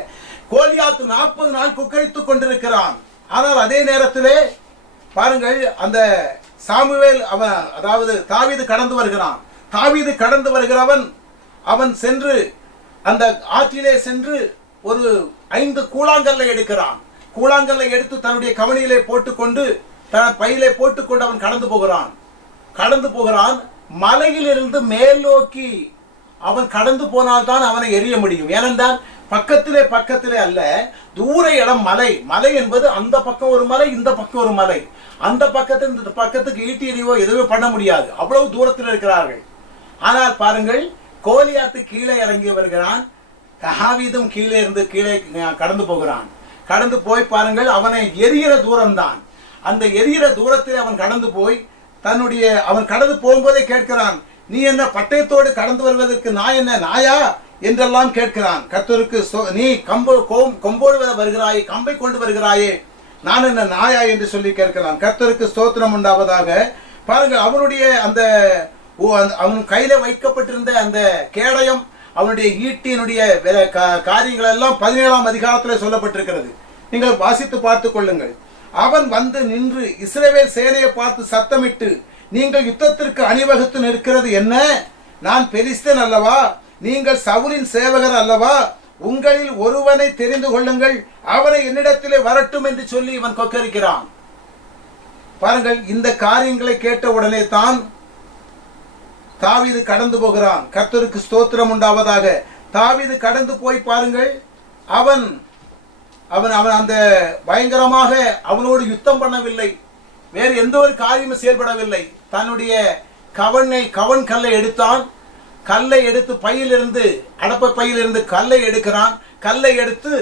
கோலியாத்து 40 நாள் கொக்கரித்துக் கொண்டிருக்கிறான். ஆனால் அதே நேரத்திலே பாருங்கள், அந்த சாமுவேல் அதாவது தாவீது கடந்து வருகிறான். தாவீது கடந்து வருகிறவன் அவன் சென்று அந்த ஆற்றிலே சென்று ஒரு 5 கூழாங்கல்லை எடுக்கிறான். கூழாங்கல்லை எடுத்து தன்னுடைய கவனியிலே போட்டுக்கொண்டு தன் பையிலே போட்டுக்கொண்டு அவன் கடந்து போகிறான். மலையிலிருந்து மேல் நோக்கி அவன் கடந்து போனால்தான் அவனை எரிய முடியும். ஏனென்றால் பக்கத்திலே அல்ல, தூர இடம். மலை என்பது அந்த பக்கம் ஒரு மலை, இந்த பக்கம் ஒரு மலை. அந்த பக்கத்துக்கு ஈட்டி எறிவோ எதுவுமே பண்ண முடியாது, அவ்வளவு தூரத்தில் இருக்கிறார்கள். ஆனால் பாருங்கள், கோலியாத்து கீழே இறங்கி வருகிறான், தாவீதும் கீழே கடந்து போகிறான். கடந்து போய் பாருங்கள், அவனை எரிகிற தூரம்தான். அந்த எரிகிற தூரத்தில் அவன் கடந்து போய் அவன் கடந்து போகும்போதே கேட்கிறான், நீ என்ன பட்டயத்தோடு கடந்து வருவதற்கு நான் என்ன நாயா என்றெல்லாம் கேட்கிறான். கர்த்தருக்கு நீ கொம்போடு வருகிறாயே, கம்பை கொண்டு வருகிறாயே, நான் என்ன நாயா என்று சொல்லி கேட்கிறான். கர்த்தருக்கு ஸ்தோத்திரம் உண்டாவதாக. பாருங்கள், அவனுடைய அவன் கையில வைக்கப்பட்டிருந்த அந்த கேடயம், அவனுடைய ஈட்டியினுடைய காரியங்கள் எல்லாம் 17ஆம் அதிகாரத்தில் சொல்லப்பட்டிருக்கிறது. நீங்கள் வாசித்து பார்த்துக் கொள்ளுங்கள். அவன் வந்து நின்று இஸ்ரவேல் சேனையை பார்த்து சத்தமிட்டு, நீங்கள் யுத்தத்திற்கு அணிவகுத்து நிற்கிறது என்ன? நான் பெலிஸ்தன் அல்லவா? நீங்கள் சவுலின் சேவகர் அல்லவா? உங்களில் ஒருவனை தெரிந்து கொள்ளுங்கள், அவனை என்னிடத்திலே வரட்டும் என்று சொல்லி இவன் கொக்கரிக்கிறான். பாருங்கள், இந்த காரியங்களை கேட்ட உடனே தான் தாவீது கடந்து போகிறான். கர்த்தருக்கு ஸ்தோத்திரம் உண்டாவதாக. தாவீது கடந்து போய் பாருங்கள், அவன் அவன் அவன் அந்த பயங்கரமாக அவனோடு யுத்தம் பண்ணவில்லை, வேறு எந்த ஒரு காரியமும் செயல்படவில்லை. தன்னுடைய கவன் கல்லை எடுத்தான். கல்லை எடுத்து பையிலிருந்து, அடப்ப பையிலிருந்து கல்லை எடுக்கிறான். கல்லை எடுத்து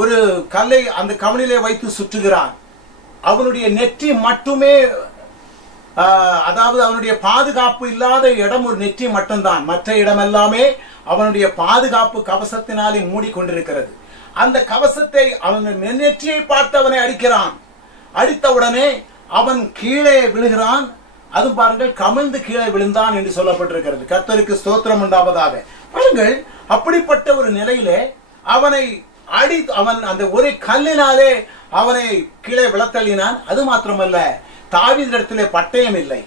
ஒரு கல்லை அந்த கவனிலே வைத்து சுற்றுகிறான். அவனுடைய நெற்றி மட்டுமே, அதாவது அவனுடைய பாதுகாப்பு இல்லாத இடம் ஒரு நெற்றி மட்டும்தான். மற்ற இடம் எல்லாமே அவனுடைய பாதுகாப்பு கவசத்தினாலே மூடிக்கொண்டிருக்கிறது. அந்த கவசத்தை அவன் நெற்றியை பார்த்து அவனை அடிக்கிறான். அடித்தவுடனே அவன் கீழே விழுகிறான். அது பாருங்கள், கமிழ்ந்து கீழே விழுந்தான் என்று சொல்லப்பட்டிருக்கிறது. கர்த்தருக்கு ஸ்தோத்திரம் உண்டாவதாக. பாருங்கள், அப்படிப்பட்ட ஒரு நிலையிலே அவனை அவன் அந்த ஒரு கல்லினாலே அவனை கீழே விழத்தள்ளினான். அது மாத்திரமல்ல, தாவீதிடத்திலே பட்டயம் இல்லை.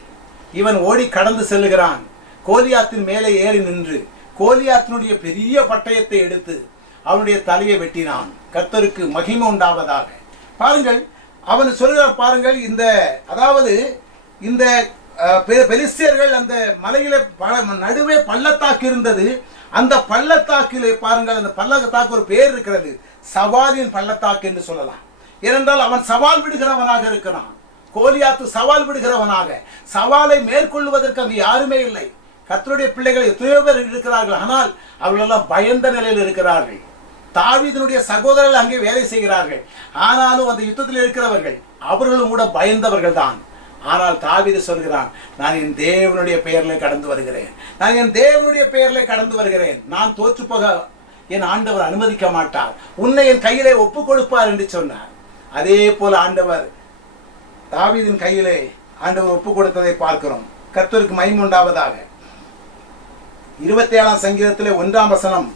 இவன் ஓடி கடந்து செல்லுகிறான். கோலியாத்தின் மேலே ஏறி நின்று கோலியாத்தினுடைய பெரிய பட்டயத்தை எடுத்து அவனுடைய தலையை வெட்டினான். கர்த்தருக்கு மகிமை உண்டாவதாக. பாருங்கள், அவன் சொல்கிறார் பாருங்கள், அதாவது இந்த பெலிஸ்தியர்கள் அந்த மலையில நடுவே பள்ளத்தாக்கு இருந்தது. அந்த பள்ளத்தாக்கிலே பாருங்கள், அந்த பள்ளத்தாக்கு ஒரு பேர் இருக்கிறது, சவாலின் பள்ளத்தாக்கு என்று சொல்லலாம். ஏனென்றால் அவன் சவால் விடுகிறவனாக இருக்கிறான். கோலியாத்து சவால் விடுகிறவனாக, சவாலை மேற்கொள்வதற்கு அங்கு யாருமே இல்லை. கர்த்தருடைய பிள்ளைகள் எத்தனையோ பேர் இருக்கிறார்கள், ஆனால் அவர்களெல்லாம் பயந்த நிலையில் இருக்கிறார்கள். தாவீதினுடைய சகோதரர்கள் அங்கே வேலை செய்கிறார்கள், ஆனாலும் அந்த யுத்தத்தில் இருக்கிறவர்கள் அவர்களும் கூட பயந்தவர்கள் தான். ஆனால் தாவீது சொல்கிறான், நான் என் தேவனுடைய பெயரிலே கடந்து வருகிறேன், நான் என் தேவனுடைய பெயரிலே கடந்து வருகிறேன். நான் தோற்று போக என் ஆண்டவர் அனுமதிக்க மாட்டார், உன்னை என் கையிலே ஒப்பு கொடுப்பார் என்று சொன்னார். அதே போல ஆண்டவர் தாவீதின் கையிலே ஆண்டவர் ஒப்பு கொடுத்ததை பார்க்கிறோம். கர்த்தருக்கு மகிமை உண்டாவதாக. 27ஆம் சங்கீதத்திலே 1ஆம் வசனம்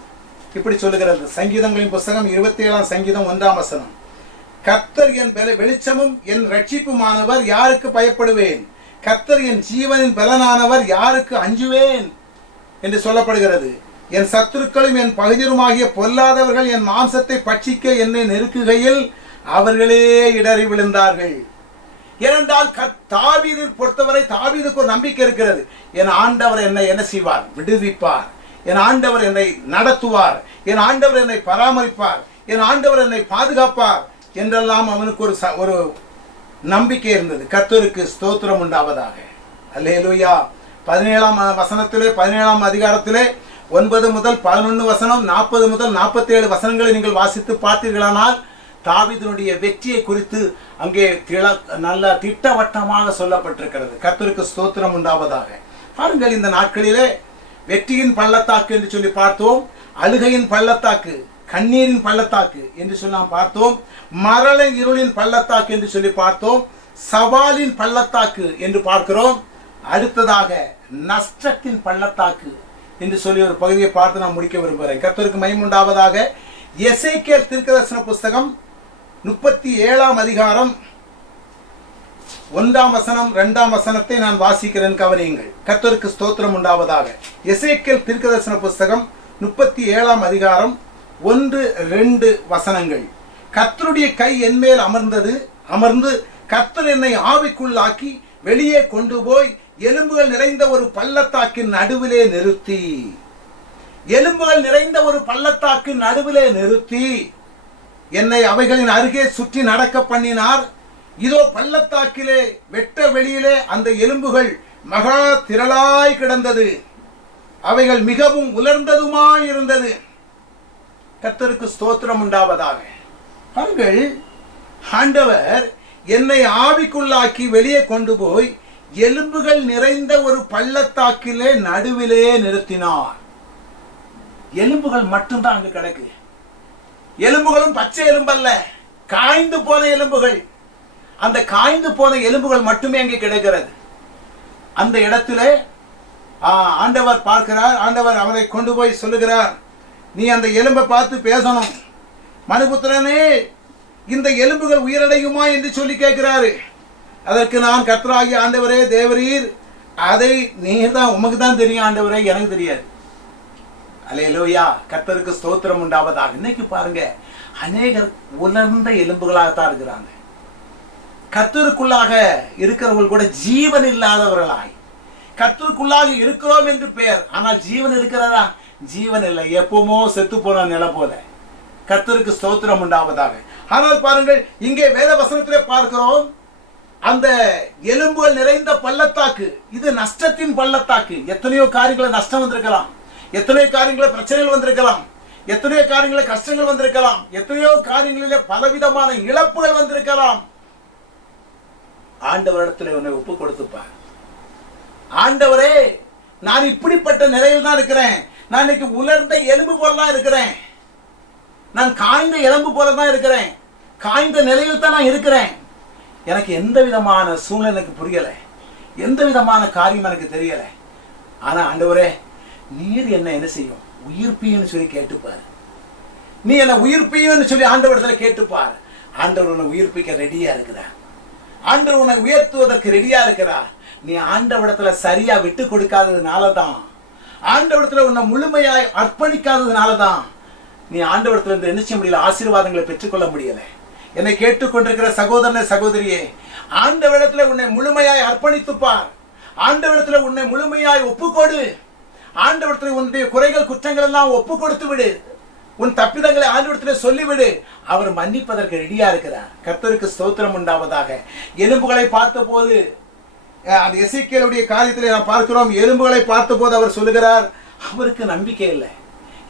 இப்படி சொல்லுகிறது. சங்கீதங்களின் புஸ்தகம் 27ஆம் சங்கீதம் 1ஆம் வசனம். கர்த்தர் என் வெளிச்சமும் என் ரட்சிப்புமானவர், யாருக்கு பயப்படுவேன்? கர்த்தர் என் ஜீவனின் பலனானவர், யாருக்கு அஞ்சுவேன் என்று சொல்லப்படுகிறது. என் சத்துருக்களும் என் பகைஞருமாகிய பொல்லாதவர்கள் என் மாம்சத்தை பட்சிக்க என்னை நெருக்குகையில் அவர்களே இடறி விழுந்தார்கள். ஏனென்றால் தாவீதை பொறுத்தவரை தாவீதுக்கு ஒரு நம்பிக்கை இருக்கிறது. என் ஆண்டவர் என்னை என்ன செய்வார்? விடுவிப்பார். என் ஆண்டவர் என்னை நடத்துவார், என் ஆண்டவர் என்னை பராமரிப்பார், என் ஆண்டவர் என்னை பாதுகாப்பார் என்றெல்லாம் அவனுக்கு ஒரு நம்பிக்கை இருந்தது. கர்த்தருக்கு ஸ்தோத்திரம் உண்டாவதாக. அல்லேலூயா. 17ஆம் வசனத்திலே, 17ஆம் அதிகாரத்திலே 9 முதல் 11 வசனம், 40 முதல் 47 வசனங்களை நீங்கள் வாசித்து பார்த்தீர்களானால் தாவீதினுடைய வெற்றியை குறித்து அங்கே நல்ல திட்டவட்டமாக சொல்லப்பட்டிருக்கிறது. கர்த்தருக்கு ஸ்தோத்திரம் உண்டாவதாக. பாருங்கள், இந்த நாட்களிலே வெற்றியின் பள்ளத்தாக்கு என்று சொல்லி பார்த்தோம், அழுகையின் பள்ளத்தாக்கு, கண்ணீரின் பள்ளத்தாக்கு என்று சொல்லி நாம் பார்த்தோம், மரண இருளின் பள்ளத்தாக்கு என்று சொல்லி பார்த்தோம், சவாலின் பள்ளத்தாக்கு என்று பார்க்கிறோம். அடுத்ததாக நஷ்டத்தின் பள்ளத்தாக்கு என்று சொல்லி ஒரு பகுதியை பார்த்து நான் முடிக்க விரும்புகிறேன். கர்த்தருக்கு மகிமை உண்டாவதாக. எசேக்கியேல் தீர்க்கதரிசன புஸ்தகம் 37ஆம் அதிகாரம் 1ஆம் வசனம் 2ஆம் வசனத்தை நான் வாசிக்கிறேன், கவனியுங்கள். கர்த்தருக்கு ஸ்தோத்திரம் உண்டாவதாக. எசேக்கியேல் தீர்க்கதரிசன புஸ்தகம் 37ஆம் அதிகாரம் 1-2 வசனங்கள். கர்த்தருடைய கை என் மேல் அமர்ந்து கர்த்தர் என்னை ஆவிக்குள்ளாக்கி வெளியே கொண்டு போய் எலும்புகள் நிறைந்த ஒரு பள்ளத்தாக்கின் நடுவிலே நிறுத்தி, எலும்புகள் நிறைந்த ஒரு பள்ளத்தாக்கின் நடுவிலே நிறுத்தி என்னை அவைகளின் அருகே சுற்றி நடக்க பண்ணினார். இதோ பள்ளத்தாக்கிலே வெட்ட வெளியிலே அந்த எலும்புகள் மகா திரளாய் கிடந்தது, அவைகள் மிகவும் உலர்ந்ததுமாய் இருந்தது. கர்த்தருக்கு ஸ்தோத்திரம் உண்டாவதாக. பாருங்கள், ஆண்டவர் என்னை ஆவிக்குள்ளாக்கி வெளியே கொண்டு போய் எலும்புகள் நிறைந்த ஒரு பள்ளத்தாக்கிலே நடுவிலே நிறுத்தினார். எலும்புகள் மட்டும்தான் அங்கு கிடக்கு. எலும்புகளும் பச்சை எலும்பல்ல, காய்ந்து போன எலும்புகள். அந்த காய்ந்து போன எலும்புகள் மட்டுமே அங்கே கிடைக்கிறது. அந்த இடத்திலே ஆண்டவர் பார்க்கிறார். ஆண்டவர் அவரை கொண்டு போய் சொல்லுகிறார், நீ அந்த எலும்பை பார்த்து பேசணும். மனுபுத்திரனே, இந்த எலும்புகள் உயிரடையுமா என்று சொல்லி கேட்கிறாரு. அதற்கு நான், கர்த்தராகிய ஆண்டவரே தேவரீர், அதை நீர் தான், உமக்கு தான் தெரியும் ஆண்டவரே, எனக்கு தெரியாது. அல்லேலூயா, கர்த்தருக்கு ஸ்தோத்திரம் உண்டாவதாக. இன்னைக்கு பாருங்க, அநேகர் உலர்ந்த எலும்புகளாகத்தான் இருக்கிறாங்க. கர்த்தருக்குள்ளாக இருக்கிறவர்கள் கூட ஜீவன் இல்லாதவர்களாய், கர்த்தருக்குள்ளாக இருக்கிறோம் என்று பெயர், ஆனால் ஜீவன் இருக்கிறதா? ஜீவன் இல்லை, எப்பவுமோ செத்து போன நிலை போல. கர்த்தருக்கு ஸ்தோத்திரம் உண்டாவதாக. ஆனால் பாருங்கள், இங்கே வேத வசனத்திலே பார்க்கிறோம், அந்த எலும்புகள் நிறைந்த பள்ளத்தாக்கு, இது நஷ்டத்தின் பள்ளத்தாக்கு. எத்தனையோ காரியங்களை நஷ்டம் வந்திருக்கலாம், எத்தனையோ காரியங்களை பிரச்சனைகள் வந்திருக்கலாம், எத்தனையோ காரியங்களை கஷ்டங்கள் வந்திருக்கலாம், எத்தனையோ காரியங்களிலே பலவிதமான இழப்புகள் வந்திருக்கலாம். ஆண்டவரிடத்தில் உன்னை ஒப்பு கொடுத்துப்பார். ஆண்டவரே, நான் இப்படிப்பட்ட நிலையில் தான் இருக்கிறேன், நான் இன்னைக்கு உலர்ந்த எலும்பு போல தான் இருக்கிறேன், நான் காய்ந்த எலும்பு போல தான் இருக்கிறேன், காய்ந்த நிலையில் தான் நான் இருக்கிறேன், எனக்கு எந்த விதமான சூழ்நிலை எனக்கு புரியலை, எந்த விதமான காரியம் எனக்கு தெரியலை. ஆனா ஆண்டவரே, நீர் என்ன செய்யும், உயிர்ப்பின்னு சொல்லி கேட்டுப்பார். நீ என்ன உயிர்ப்பின்னு சொல்லி ஆண்டவரிடத்துல கேட்டுப்பார். ஆண்டவர் உன்னை உயிர்ப்பிக்க ரெடியா இருக்கிறார். ஆண்டவர் உன்னை உயர்த்துவதற்கு ரெடியா இருக்கிறார். நீ ஆண்டவரிடத்துல சரியா விட்டு கொடுக்காததுனாலதான், ஆண்டவரிடத்துல உன்னை முழுமையாய் அர்ப்பணிக்காததுனாலதான் நீ ஆண்டவரிடத்துல இருந்து என்ன செய்ய முடியல, ஆசீர்வாதங்களை பெற்றுக்கொள்ள முடியல. என்னை கேட்டுக்கொண்டிருக்கிற சகோதரனே, சகோதரியே, ஆண்டவரிடத்துல உன்னை முழுமையாய் அர்ப்பணித்துப்பார். ஆண்டவரிடத்துல உன்னை முழுமையாய் ஒப்புக்கொடு. ஆண்டவரிடத்துல உன்னுடைய குறைகள் குற்றங்கள் எல்லாம் ஒப்பு கொடுத்து விடு. உன் தப்பிதங்களை ஆண்டவரிடத்துல சொல்லிவிடு. அவர் மன்னிப்பதற்கு ரெடியா இருக்கிறார். கர்த்தருக்கு ஸ்தோத்திரம் உண்டாவதாக. எலும்புகளை பார்த்த போது, அது எசேக்கியேலுடைய காரியத்திலே நாம் பார்க்கிறோம், எலும்புகளை பார்த்த போது அவர் சொல்லுகிறார், அவருக்கு நம்பிக்கை இல்லை.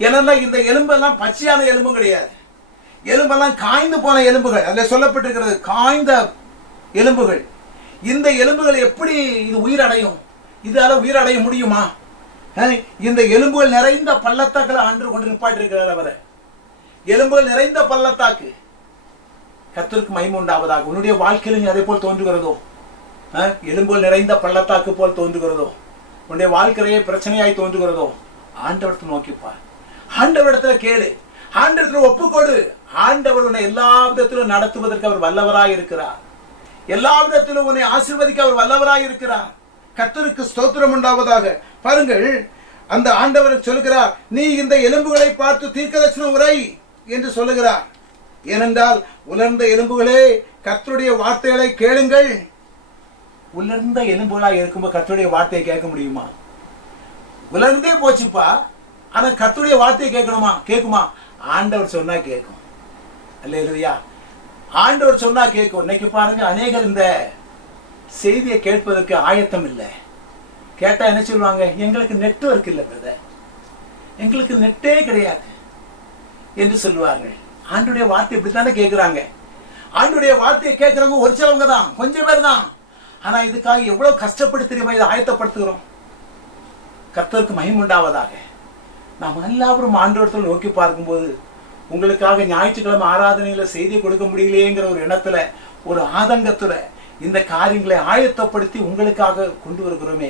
ஏன்னா இந்த எலும்பெல்லாம் பச்சையான எலும்பும் கிடையாது, எலும்பெல்லாம் காய்ந்து போன எலும்புகள். அதில் சொல்லப்பட்டிருக்கிறது காய்ந்த எலும்புகள். இந்த எலும்புகள் எப்படி இது உயிரடையும்? இதால உயிரடைய முடியுமா? இந்த எலும்புகள் நிறைந்த பள்ளத்தாக்கில் ஆண்டு கொண்டு நிப்பாட்டிருக்கிறார் அவர். எலும்புகள் நிறைந்த பள்ளத்தாக்கு. கர்த்தருக்கு மகிமை உண்டாவதாக. உன்னுடைய வாழ்க்கையிலும் அதே போல் தோன்றுகிறதோ? எலும்புகள் நிறைந்த பள்ளத்தாக்கு போல் தோன்றுகிறதோ? உன்னுடைய வாழ்க்கையே பிரச்சனையாய் தோன்றுகிறதோ? ஆண்டவரத்தை நோக்கிப்பார். ஆண்டவரிடத்துல கேளு, ஆண்டவரத்துல ஒப்புக்கொடு. ஆண்டவர் உன்னை எல்லா விதத்திலும் நடத்துவதற்கு அவர் வல்லவராய் இருக்கிறார். எல்லா விதத்திலும் உன்னை ஆசீர்வதிக்க அவர் வல்லவராய் இருக்கிறார். கர்த்தருக்கு ஸ்தோத்திரம் உண்டாவதாக. பாருங்கள், அந்த ஆண்டவர் சொல்லுகிறார், நீ இந்த எலும்புகளை பார்த்து தீர்க்கதரிசனம் உரை என்று சொல்லுகிறார். ஏனென்றால், உலர்ந்த எலும்புகளே, கர்த்தருடைய வார்த்தைகளை கேளுங்கள். உலர்ந்த எலும்புகளாக இருக்கும்போது கர்த்தருடைய வார்த்தையை கேட்க முடியுமா? உலர்ந்தே போச்சுப்பா, ஆனா கர்த்தருடைய வார்த்தையை கேட்கணுமா? கேட்குமா? ஆண்டவர் சொன்னா கேட்கும். அல்லேலூயா, ஆண்டவர் சொன்னா கேட்கும். இன்னைக்கு பாருங்க, அநேகர் இந்த செய்தியை கேட்பதற்கு ஆயத்தம் இல்லை. கேட்டா என்ன சொல்லுவாங்க, எங்களுக்கு நெட்வொர்க் இல்லை பிரதர், எங்களுக்கு நெட்டே கிடையாது என்று சொல்லுவார்கள். ஆண்டுடைய வார்த்தை இப்படித்தானே கேட்கிறாங்க. ஆண்டுடைய வார்த்தையை கேட்கிறவங்க ஒரு சிலவங்க தான், கொஞ்சம் பேர் தான். ஆனா இதுக்காக எவ்வளவு கஷ்டப்பட்டு தெரியுமா இதை ஆயத்தப்படுத்துகிறோம். கர்த்தருக்கு மகிமை உண்டாவதாக. நாம் எல்லாரும் ஆண்டவரத்தில் நோக்கி பார்க்கும்போது, உங்களுக்காக ஞாயிற்றுக்கிழமை ஆராதனையில செய்தி கொடுக்க முடியலையேங்கிற ஒரு எண்ணத்துல, ஒரு ஆதங்கத்துல இந்த காரியங்களை ஆயத்தப்படுத்தி உங்களுக்காக கொண்டு வருகிறோமே.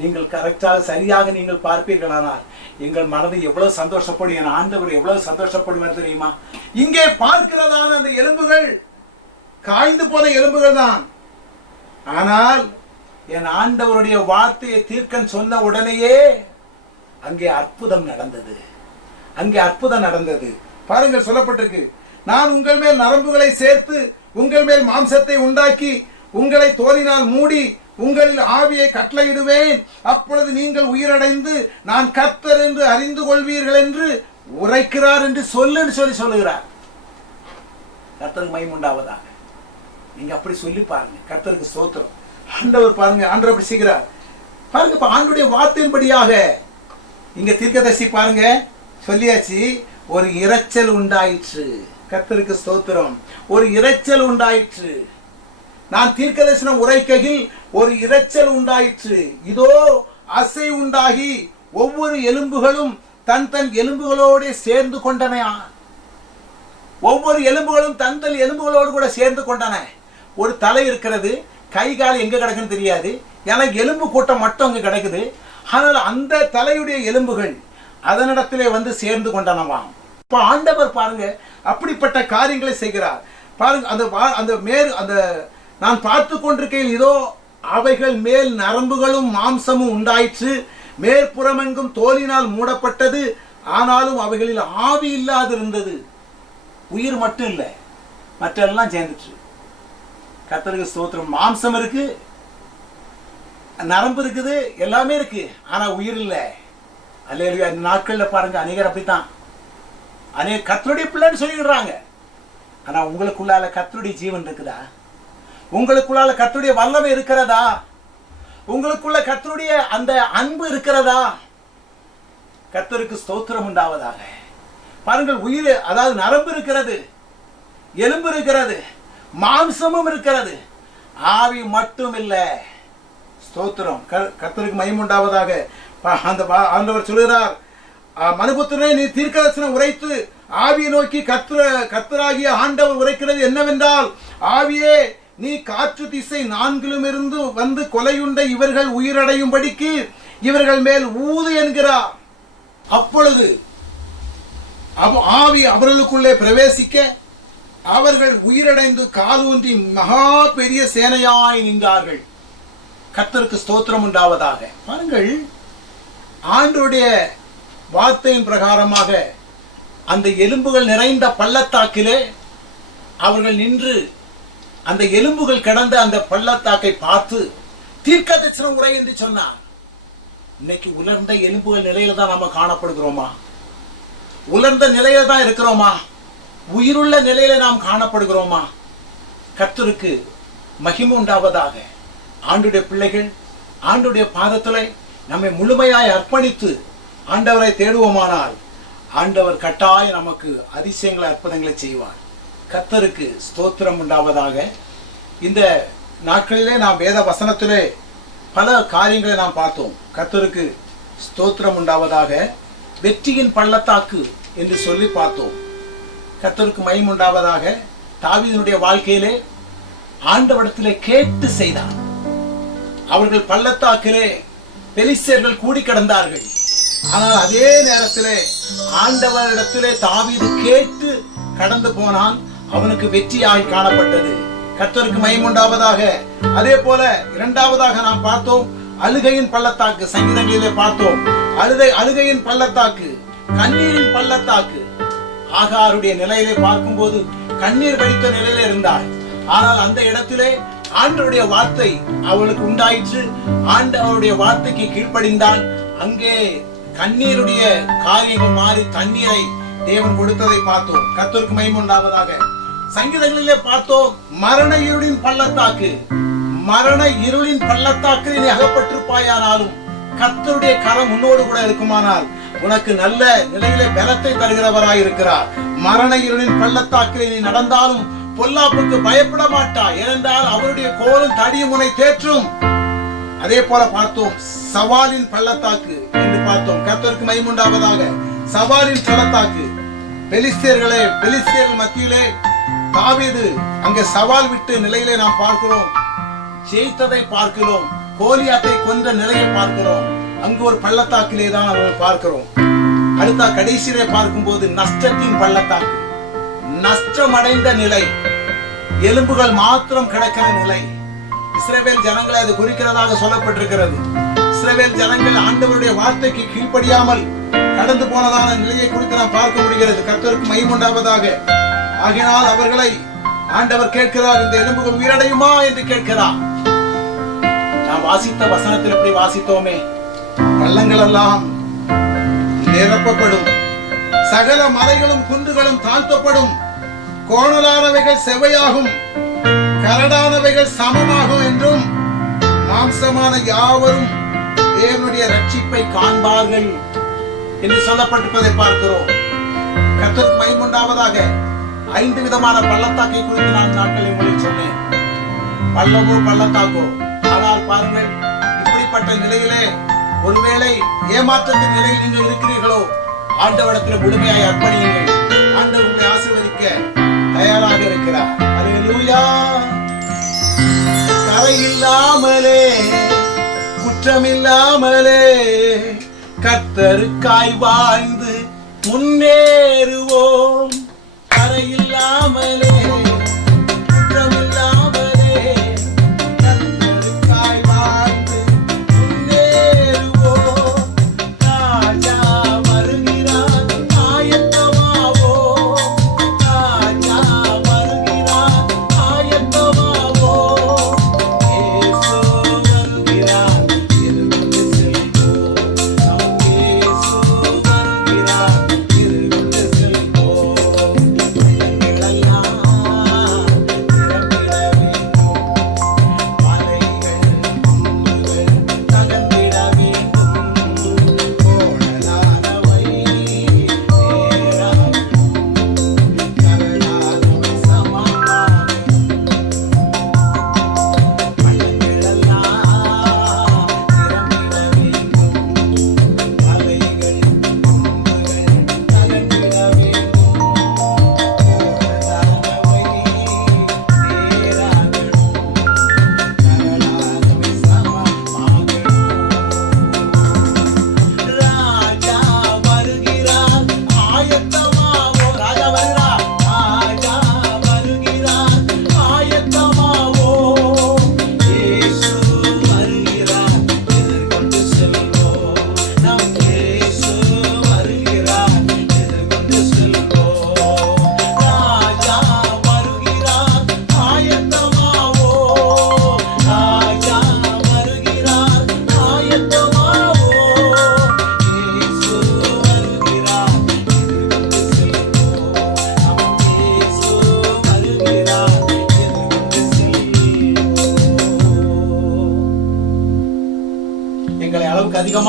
நீங்கள் கரெக்டாக சரியாக நீங்கள் பார்ப்பீர்களானால் எங்கள் மனதை எவ்வளவு சந்தோஷப்படும், என் ஆண்டவர் எவ்வளவு சந்தோஷப்படுவார் தெரியுமா? இங்கே பார்க்கிறதான அந்த எலும்புகள் காய்ந்து போன எலும்புகள் தான். ஆனால் என் ஆண்டவருடைய வார்த்தையை தீர்க்கன் சொன்ன உடனேயே அங்கே அற்புதம் நடந்தது. அங்கே அற்புதம் நடந்தது. பாருங்கள், சொல்லப்பட்டிருக்கு, நான் உங்கள் மேல் நரம்புகளை சேர்த்து உங்கள் மேல் மாம்சத்தை உண்டாக்கி உங்களை தோலினால் மூடி உங்களில் ஆவியை கட்டளையிடுவேன். அப்பொழுது நீங்கள் உயிரடைந்து நான் கர்த்தர் என்று அறிந்து கொள்வீர்கள் என்று உரைக்கிறார் என்று சொல்லுகிறார். கர்த்தருக்கு மகிமை உண்டாவதாக. நீங்க அப்படி சொல்லி பாருங்க. கர்த்தருக்கு ஸ்தோத்திரம். ஆண்டவர் பாருங்க, ஆண்டவர் அப்படி செய்கிறார். பாருங்க, ஆண்டுடைய வார்த்தையின்படியாக இங்க தீர்க்கதரிசி பாருங்க சொல்லியாச்சு, ஒரு இரைச்சல் உண்டாயிற்று. கர்த்தருக்கு ஸ்தோத்திரம். ஒரு இரைச்சல் உண்டாயிற்று. நான் தீர்க்கதரிசனம் உரைக்கையில் ஒரு இரைச்சல் உண்டாயிற்று. இதோ அசை உண்டாகி ஒவ்வொரு எலும்புகளும் தன் தன் எலும்புகளோடு சேர்ந்து கொண்டன. ஒவ்வொரு எலும்புகளும் தன் தன் எலும்புகளோடு கூட சேர்ந்து கொண்டன. ஒரு தலை இருக்கிறது, கை கால் எங்க கிடக்குன்னு தெரியாது, ஏன்னா எலும்பு கூட்டம் மட்டும் அங்க கிடக்குது. ஆனால் அந்த தலையுடைய எலும்புகள் அதனிடத்திலே வந்து சேர்ந்து கொண்டனவாம். இப்ப ஆண்டவர் பாருங்க அப்படிப்பட்ட காரியங்களை செய்கிறார். பாருங்க, அந்த நான் பார்த்து கொண்டிருக்கையில் இதோ அவைகள் மேல் நரம்புகளும் மாம்சமும் உண்டாயிற்று. மேற்புறமெங்கும் தோலினால் மூடப்பட்டது, ஆனாலும் அவைகளில் ஆவி இல்லாதிருந்தது. உயிர் மட்டும் இல்லை, மற்றெல்லாம் சேர்ந்துச்சு. கர்த்தருக்கு ஸ்தோத்திரம். மாம்சம் இருக்கு, நரம்பு இருக்குது, எல்லாமே இருக்கு, ஆனா உயிர் இல்லை. அல்லேலூயா. இந்த நாட்கள்ல பாருங்க, அநேகர் அப்படித்தான். அநேக கர்த்தருடைய பிள்ளைன்னு சொல்லிடுறாங்க, ஆனா உங்களுக்குள்ளால கர்த்தருடைய ஜீவன் இருக்குதா? உங்களுக்குள்ளால கர்த்தருடைய வல்லமை இருக்கிறதா? உங்களுக்குள்ள கர்த்தருடைய அந்த அன்பு இருக்கிறதா? கர்த்தருக்கு ஸ்தோத்திரம் உண்டாவதாக. பாருங்கள், உயிர், அதாவது நரம்பு இருக்கிறது, எலும்பு இருக்கிறது, மாம்சமும் இருக்கிறது, ஆவி மட்டும் இல்லை. ஸ்தோத்திரம். கர்த்தருக்கு மகிமை உண்டாவதாக. அந்த ஆண்டவர் சொல்கிறார், மனுபுத்திரனே, நீ தீர்க்கதரிசனம் உரைத்து ஆவியை நோக்கி கர்த்தராகிய ஆண்டவர் உரைக்கிறது என்னவென்றால், ஆவியே, நீ காற்று திசை நான்கிலும் இருந்து வந்து கொலையுண்ட இவர்கள் உயிரடையும்படிக்கு இவர்கள் மேல் ஊது என்கிறார். அப்பொழுது ஆவி அவர்களுக்குள்ளே பிரவேசிக்க அவர்கள் உயிரடைந்து காலூன்றி மகா பெரிய சேனையாய் நின்றார்கள். கர்த்தருக்கு ஸ்தோத்திரம் உண்டாவதாக. பாருங்கள், ஆண்டவருடைய வார்த்தையின் பிரகாரமாக அந்த எலும்புகள் நிறைந்த பள்ளத்தாக்கிலே அவர்கள் நின்று அந்த எலும்புகள் கிடந்த அந்த பள்ளத்தாக்கை பார்த்து தீர்க்கதரிசனம் உரை என்று சொன்னார். இன்னைக்கு உலர்ந்த எலும்புகள் நிலையில தான் நாம காணப்படுகிறோமா? உலர்ந்த நிலையில தான் இருக்கிறோமா? உயிருள்ள நிலையில நாம் காணப்படுகிறோமா? கர்த்தருக்கு மகிமை உண்டாவதாக. ஆண்டுடைய பிள்ளைகள் ஆண்டுடைய பாதத்திலே நம்மை முழுமையாய் அர்ப்பணித்து ஆண்டவரை தேடுவோமானால் ஆண்டவர் கட்டாய நமக்கு அதிசயங்களை அற்புதங்களை செய்வார். கர்த்தருக்கு ஸ்தோத்திரம் உண்டாவதாக. இந்த நாட்களிலே நாம் வேத வசனத்திலே பல காரியங்களை நாம் பார்த்தோம். கர்த்தருக்கு ஸ்தோத்திரம் உண்டாவதாக. வெற்றியின் பள்ளத்தாக்கு என்று சொல்லி பார்த்தோம். கர்த்தருக்கு மகிமை உண்டாவதாக. தாவீதினுடைய வாழ்க்கையிலே ஆண்டவரிடத்திலே கேட்டு செய்தான். அவர்கள் பள்ளத்தாக்கிலே பெலிஸ்தர்கள் கூடி கிடந்தார்கள். ஆனால் அதே நேரத்திலே ஆண்டவரிடத்திலே தாவீது கேட்டு கடந்து போனான். அவனுக்கு வெற்றியாய் காணப்பட்டது. கர்த்தருக்கு மகிமை உண்டாவதாக. அதே போல இரண்டாவதாக நாம் பார்த்தோம் அழுகையின் பள்ளத்தாக்கு. சங்கீதங்களிலே பார்த்தோம் அழுகையின் பள்ளத்தாக்கு, கண்ணீரின் பள்ளத்தாக்கு. ஆகாருடைய நிலையிலே பார்க்கும்போது கண்ணீர் வடித்த நிலையிலே இருந்தாள். ஆனால் அந்த இடத்திலே ஆண்டவருடைய வார்த்தை அவளுக்கு உண்டாயிற்று. ஆண்டவருடைய வார்த்தைக்கு கீழ்ப்படிந்தான். அங்கே கண்ணீருடைய காரியங்கள் மாறி தண்ணீரை தேவன் கொடுத்ததை பார்த்தோம். கர்த்தருக்கு மகிமை உண்டாவதாக. சங்கீதங்களிலே பார்த்தோம் மரண இருளின் பள்ளத்தாக்கு. மரண இருளின் பள்ளத்தாக்கில் நீ அகப்பட்டிருப்பாயானாலும் கர்த்தருடைய கரம் உன்னோடு கூட இருக்குமானால் உனக்கு நல்ல நிலையிலே பலத்தை தருகிறவராய் இருக்கிறார். மரண இருளின் பள்ளத்தாக்கில் நீ நடந்தாலும் பொல்லாப்புக்கு பயப்பட மாட்டாய், ஏனென்றால் அவருடைய கோலும் தடியும் உன்னை தேற்றும். அதே போல பார்த்தோம் சவாலின் பள்ளத்தாக்கு என்று பார்த்தோம். கர்த்தருக்கு மகிமை உண்டாவதாக. சவாலின் பள்ளத்தாக்கு. பெலிஸ்தர்கள் மத்தியிலே தாவீது அங்கே சவால் விட்டு நிலையிலே நாம் பார்க்கிறோம். ஜெயித்ததை பார்க்கிறோம். கோலியாத்தை கொன்ற நிலையை பார்க்கிறோம். அங்கு ஒரு பள்ளத்தாக்கிலே தான் அவர்கள் பார்க்கிறோம். அடுத்த கடைசியிலே பார்க்கும்போது நஷ்டத்தின் பள்ளத்தாக்கு. நஷ்டமடைந்த நிலை, எலும்புகள் மாத்திரம் கிடக்கிற நிலை. இஸ்ரவேல் ஜனங்களை அது குறிக்கிறதாக சொல்லப்பட்டிருக்கிறது. இஸ்ரவேல் ஜனங்கள் ஆண்டவருடைய வார்த்தைக்கு கீழ்ப்படியாமல் கடந்து போனதான நிலையை குறித்து நாம் பார்க்க முடிகிறது. கர்த்தருக்கு மகிமை உண்டாவதாக. ஆகினால் அவர்களை ஆண்டவர் கேட்கிறார், இந்த எலும்புகள் உயிரடையுமா என்று கேட்கிறார். நாம் வாசித்த வசனத்தில் எப்படி வாசித்தோமே, பள்ளங்கள் எல்லாம் நிரப்பப்படும், சகல மலைகளும் குன்றுகளும் தாழ்த்தப்படும், கோணலானவைகள் செவ்வையாகும், கரடானவைகள் சமமாகும் என்றும் மாம்சமான யாவரும் தேவனுடைய ரட்சிப்பை காண்பார்கள் என்று சொல்லப்பட்டிருப்பதை பார்க்கிறோம். கர்த்தருக்கு மகிமை உண்டாவதாக. 5 விதமான பள்ளத்தாக்கை குறித்து நான் நாட்களில் உங்களுக்கு சொன்னேன். பள்ளமோ பள்ளத்தாக்கோ. ஆனால் பாருங்கள், இப்படிப்பட்ட நிலையிலே ஒருவேளை ஏமாற்றத்தின் நிலையில் நீங்கள் இருக்கிறீர்களோ, ஆண்டவரிடத்தில் முழுமையாய் அர்ப்பணியுங்கள். ஆண்டவர் உங்களை ஆசீர்வதிக்க தயாராக இருக்கிறார். அல்லேலூயா. கரையில்லாமலே குற்றமில்லாமலே கர்த்தருக்காய் வாழ்ந்து முன்னேறுவோம். கரையில்லாமலே குற்றமில்லாமலே கர்த்தருக்காய் வாழ்ந்து முன்னேறுவோம்.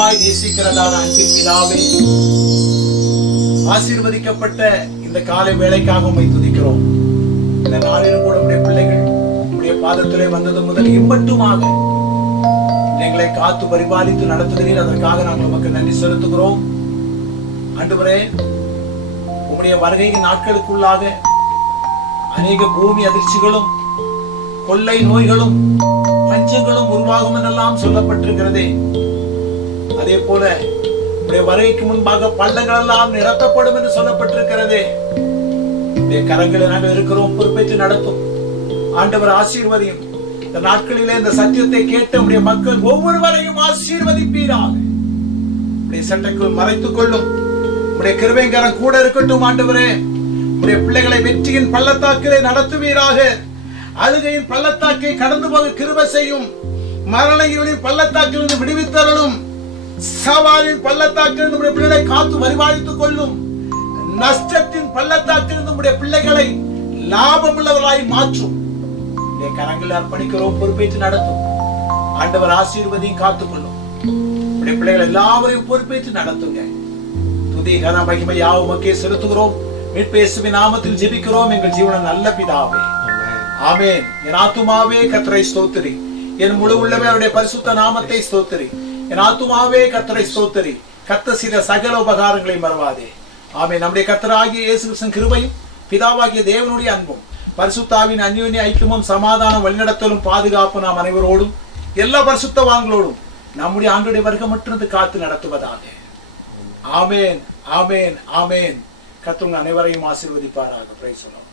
அதிகமாய் நேசிக்கிறதான அன்பின் பிதாவே, ஆசீர்வதிக்கப்பட்ட இந்த காலை வேளைக்காக உம்மை துதிக்கிறோம். இந்த நாளிலும் கூட உடைய பிள்ளைகள் உடைய பாதத்திலே வந்தது முதல் இம்மட்டுமாக எங்களை காத்து பரிபாலித்து நடத்துகிறீர். அதற்காக நாங்கள் உமக்கு நன்றி செலுத்துகிறோம். ஆண்டவரே, உம்முடைய வருகையின் நாட்களுக்குள்ளாக அநேக பூமி அதிர்ச்சிகளும் கொள்ளை நோய்களும் பஞ்சங்களும் உருவாகும் என்றெல்லாம் சொல்லப்பட்டிருக்கிறதே, அதே போல உடைய வருகைக்கு முன்பாக பள்ளங்கள் எல்லாம் நிரப்பப்படும் என்று சொல்லப்பட்டிருக்கிறதே. கரங்களில் நாங்கள் இருக்கிறோம், பொறுப்பேற்று நடத்தும். ஆண்டவர் ஆசீர்வதியும். இந்த நாட்களிலே இந்த சத்தியத்தை கேட்ட உடைய மக்கள் ஒவ்வொருவரையும் ஆசீர்வதிப்பீராக. உடைய சட்டைக்குள் மறைத்துக் கொள்ளும். உடைய கிருபைங்கரம் கூட இருக்கட்டும். ஆண்டவரே, உடைய பிள்ளைகளை வெற்றியின் பள்ளத்தாக்கிலே நடத்துவீராக. அழுகையின் பள்ளத்தாக்கை கடந்து போக கிருபை செய்யும். மரண இருளின் பள்ளத்தாக்கிலிருந்து விடுவித்தருளும். சவாலின் பள்ளத்தாக்கிலிருந்து உடைய பிள்ளைகளை காத்து பரிபாலித்துக் கொள்ளும். நஷ்டத்தின் பள்ளத்தாக்கிலிருந்து உடைய பிள்ளைகளை லாபம் உள்ளவர்களாய் மாற்றும். கரங்களில் அர்ப்பணிக்கிறோம், பொறுப்பேற்று நடத்தும். ஆண்டவர் ஆசீர்வதியும் காத்துக் கொள்ளும். உடைய பிள்ளைகள் எல்லாவரையும் பொறுப்பேற்று நடத்துங்க. துதி கன மகிமை யாவும் உமக்கே செலுத்துகிறோம். மீட்பு இயேசுவின் நாமத்தில் ஜெபிக்கிறோம் எங்கள் ஜீவன நல்ல பிதாவே, ஆமென். என் ஆத்துமாவே கர்த்தரை ஸ்தோத்திரி, என் முழு உள்ளமே அவருடைய பரிசுத்த நாமத்தை ஸ்தோத்திரி. என் ஆத்துமாவே கர்த்தரை ஸ்தோத்திரி, கர்த்தர் செய்த சகல உபகாரங்களை மறவாதே. ஆமென். நம்முடைய கர்த்தராகிய இயேசு கிறிஸ்துவின் கிருபையும் பிதாவாகிய தேவனுடைய அன்பும் பரிசுத்தாவின் அந்யோன்ய ஐக்கியமும் சமாதானம் வழிநடத்தலும் பாதுகாப்பு நாம் அனைவரோடும் எல்லா பரிசுத்தவான்களோடும் நம்முடைய ஆண்டுடைய வருகை மட்டும் காத்து நடத்துவதாக. ஆமென், ஆமென், ஆமென். கர்த்தர் அனைவரையும் ஆசீர்வதிப்பாராக. Price the Lord.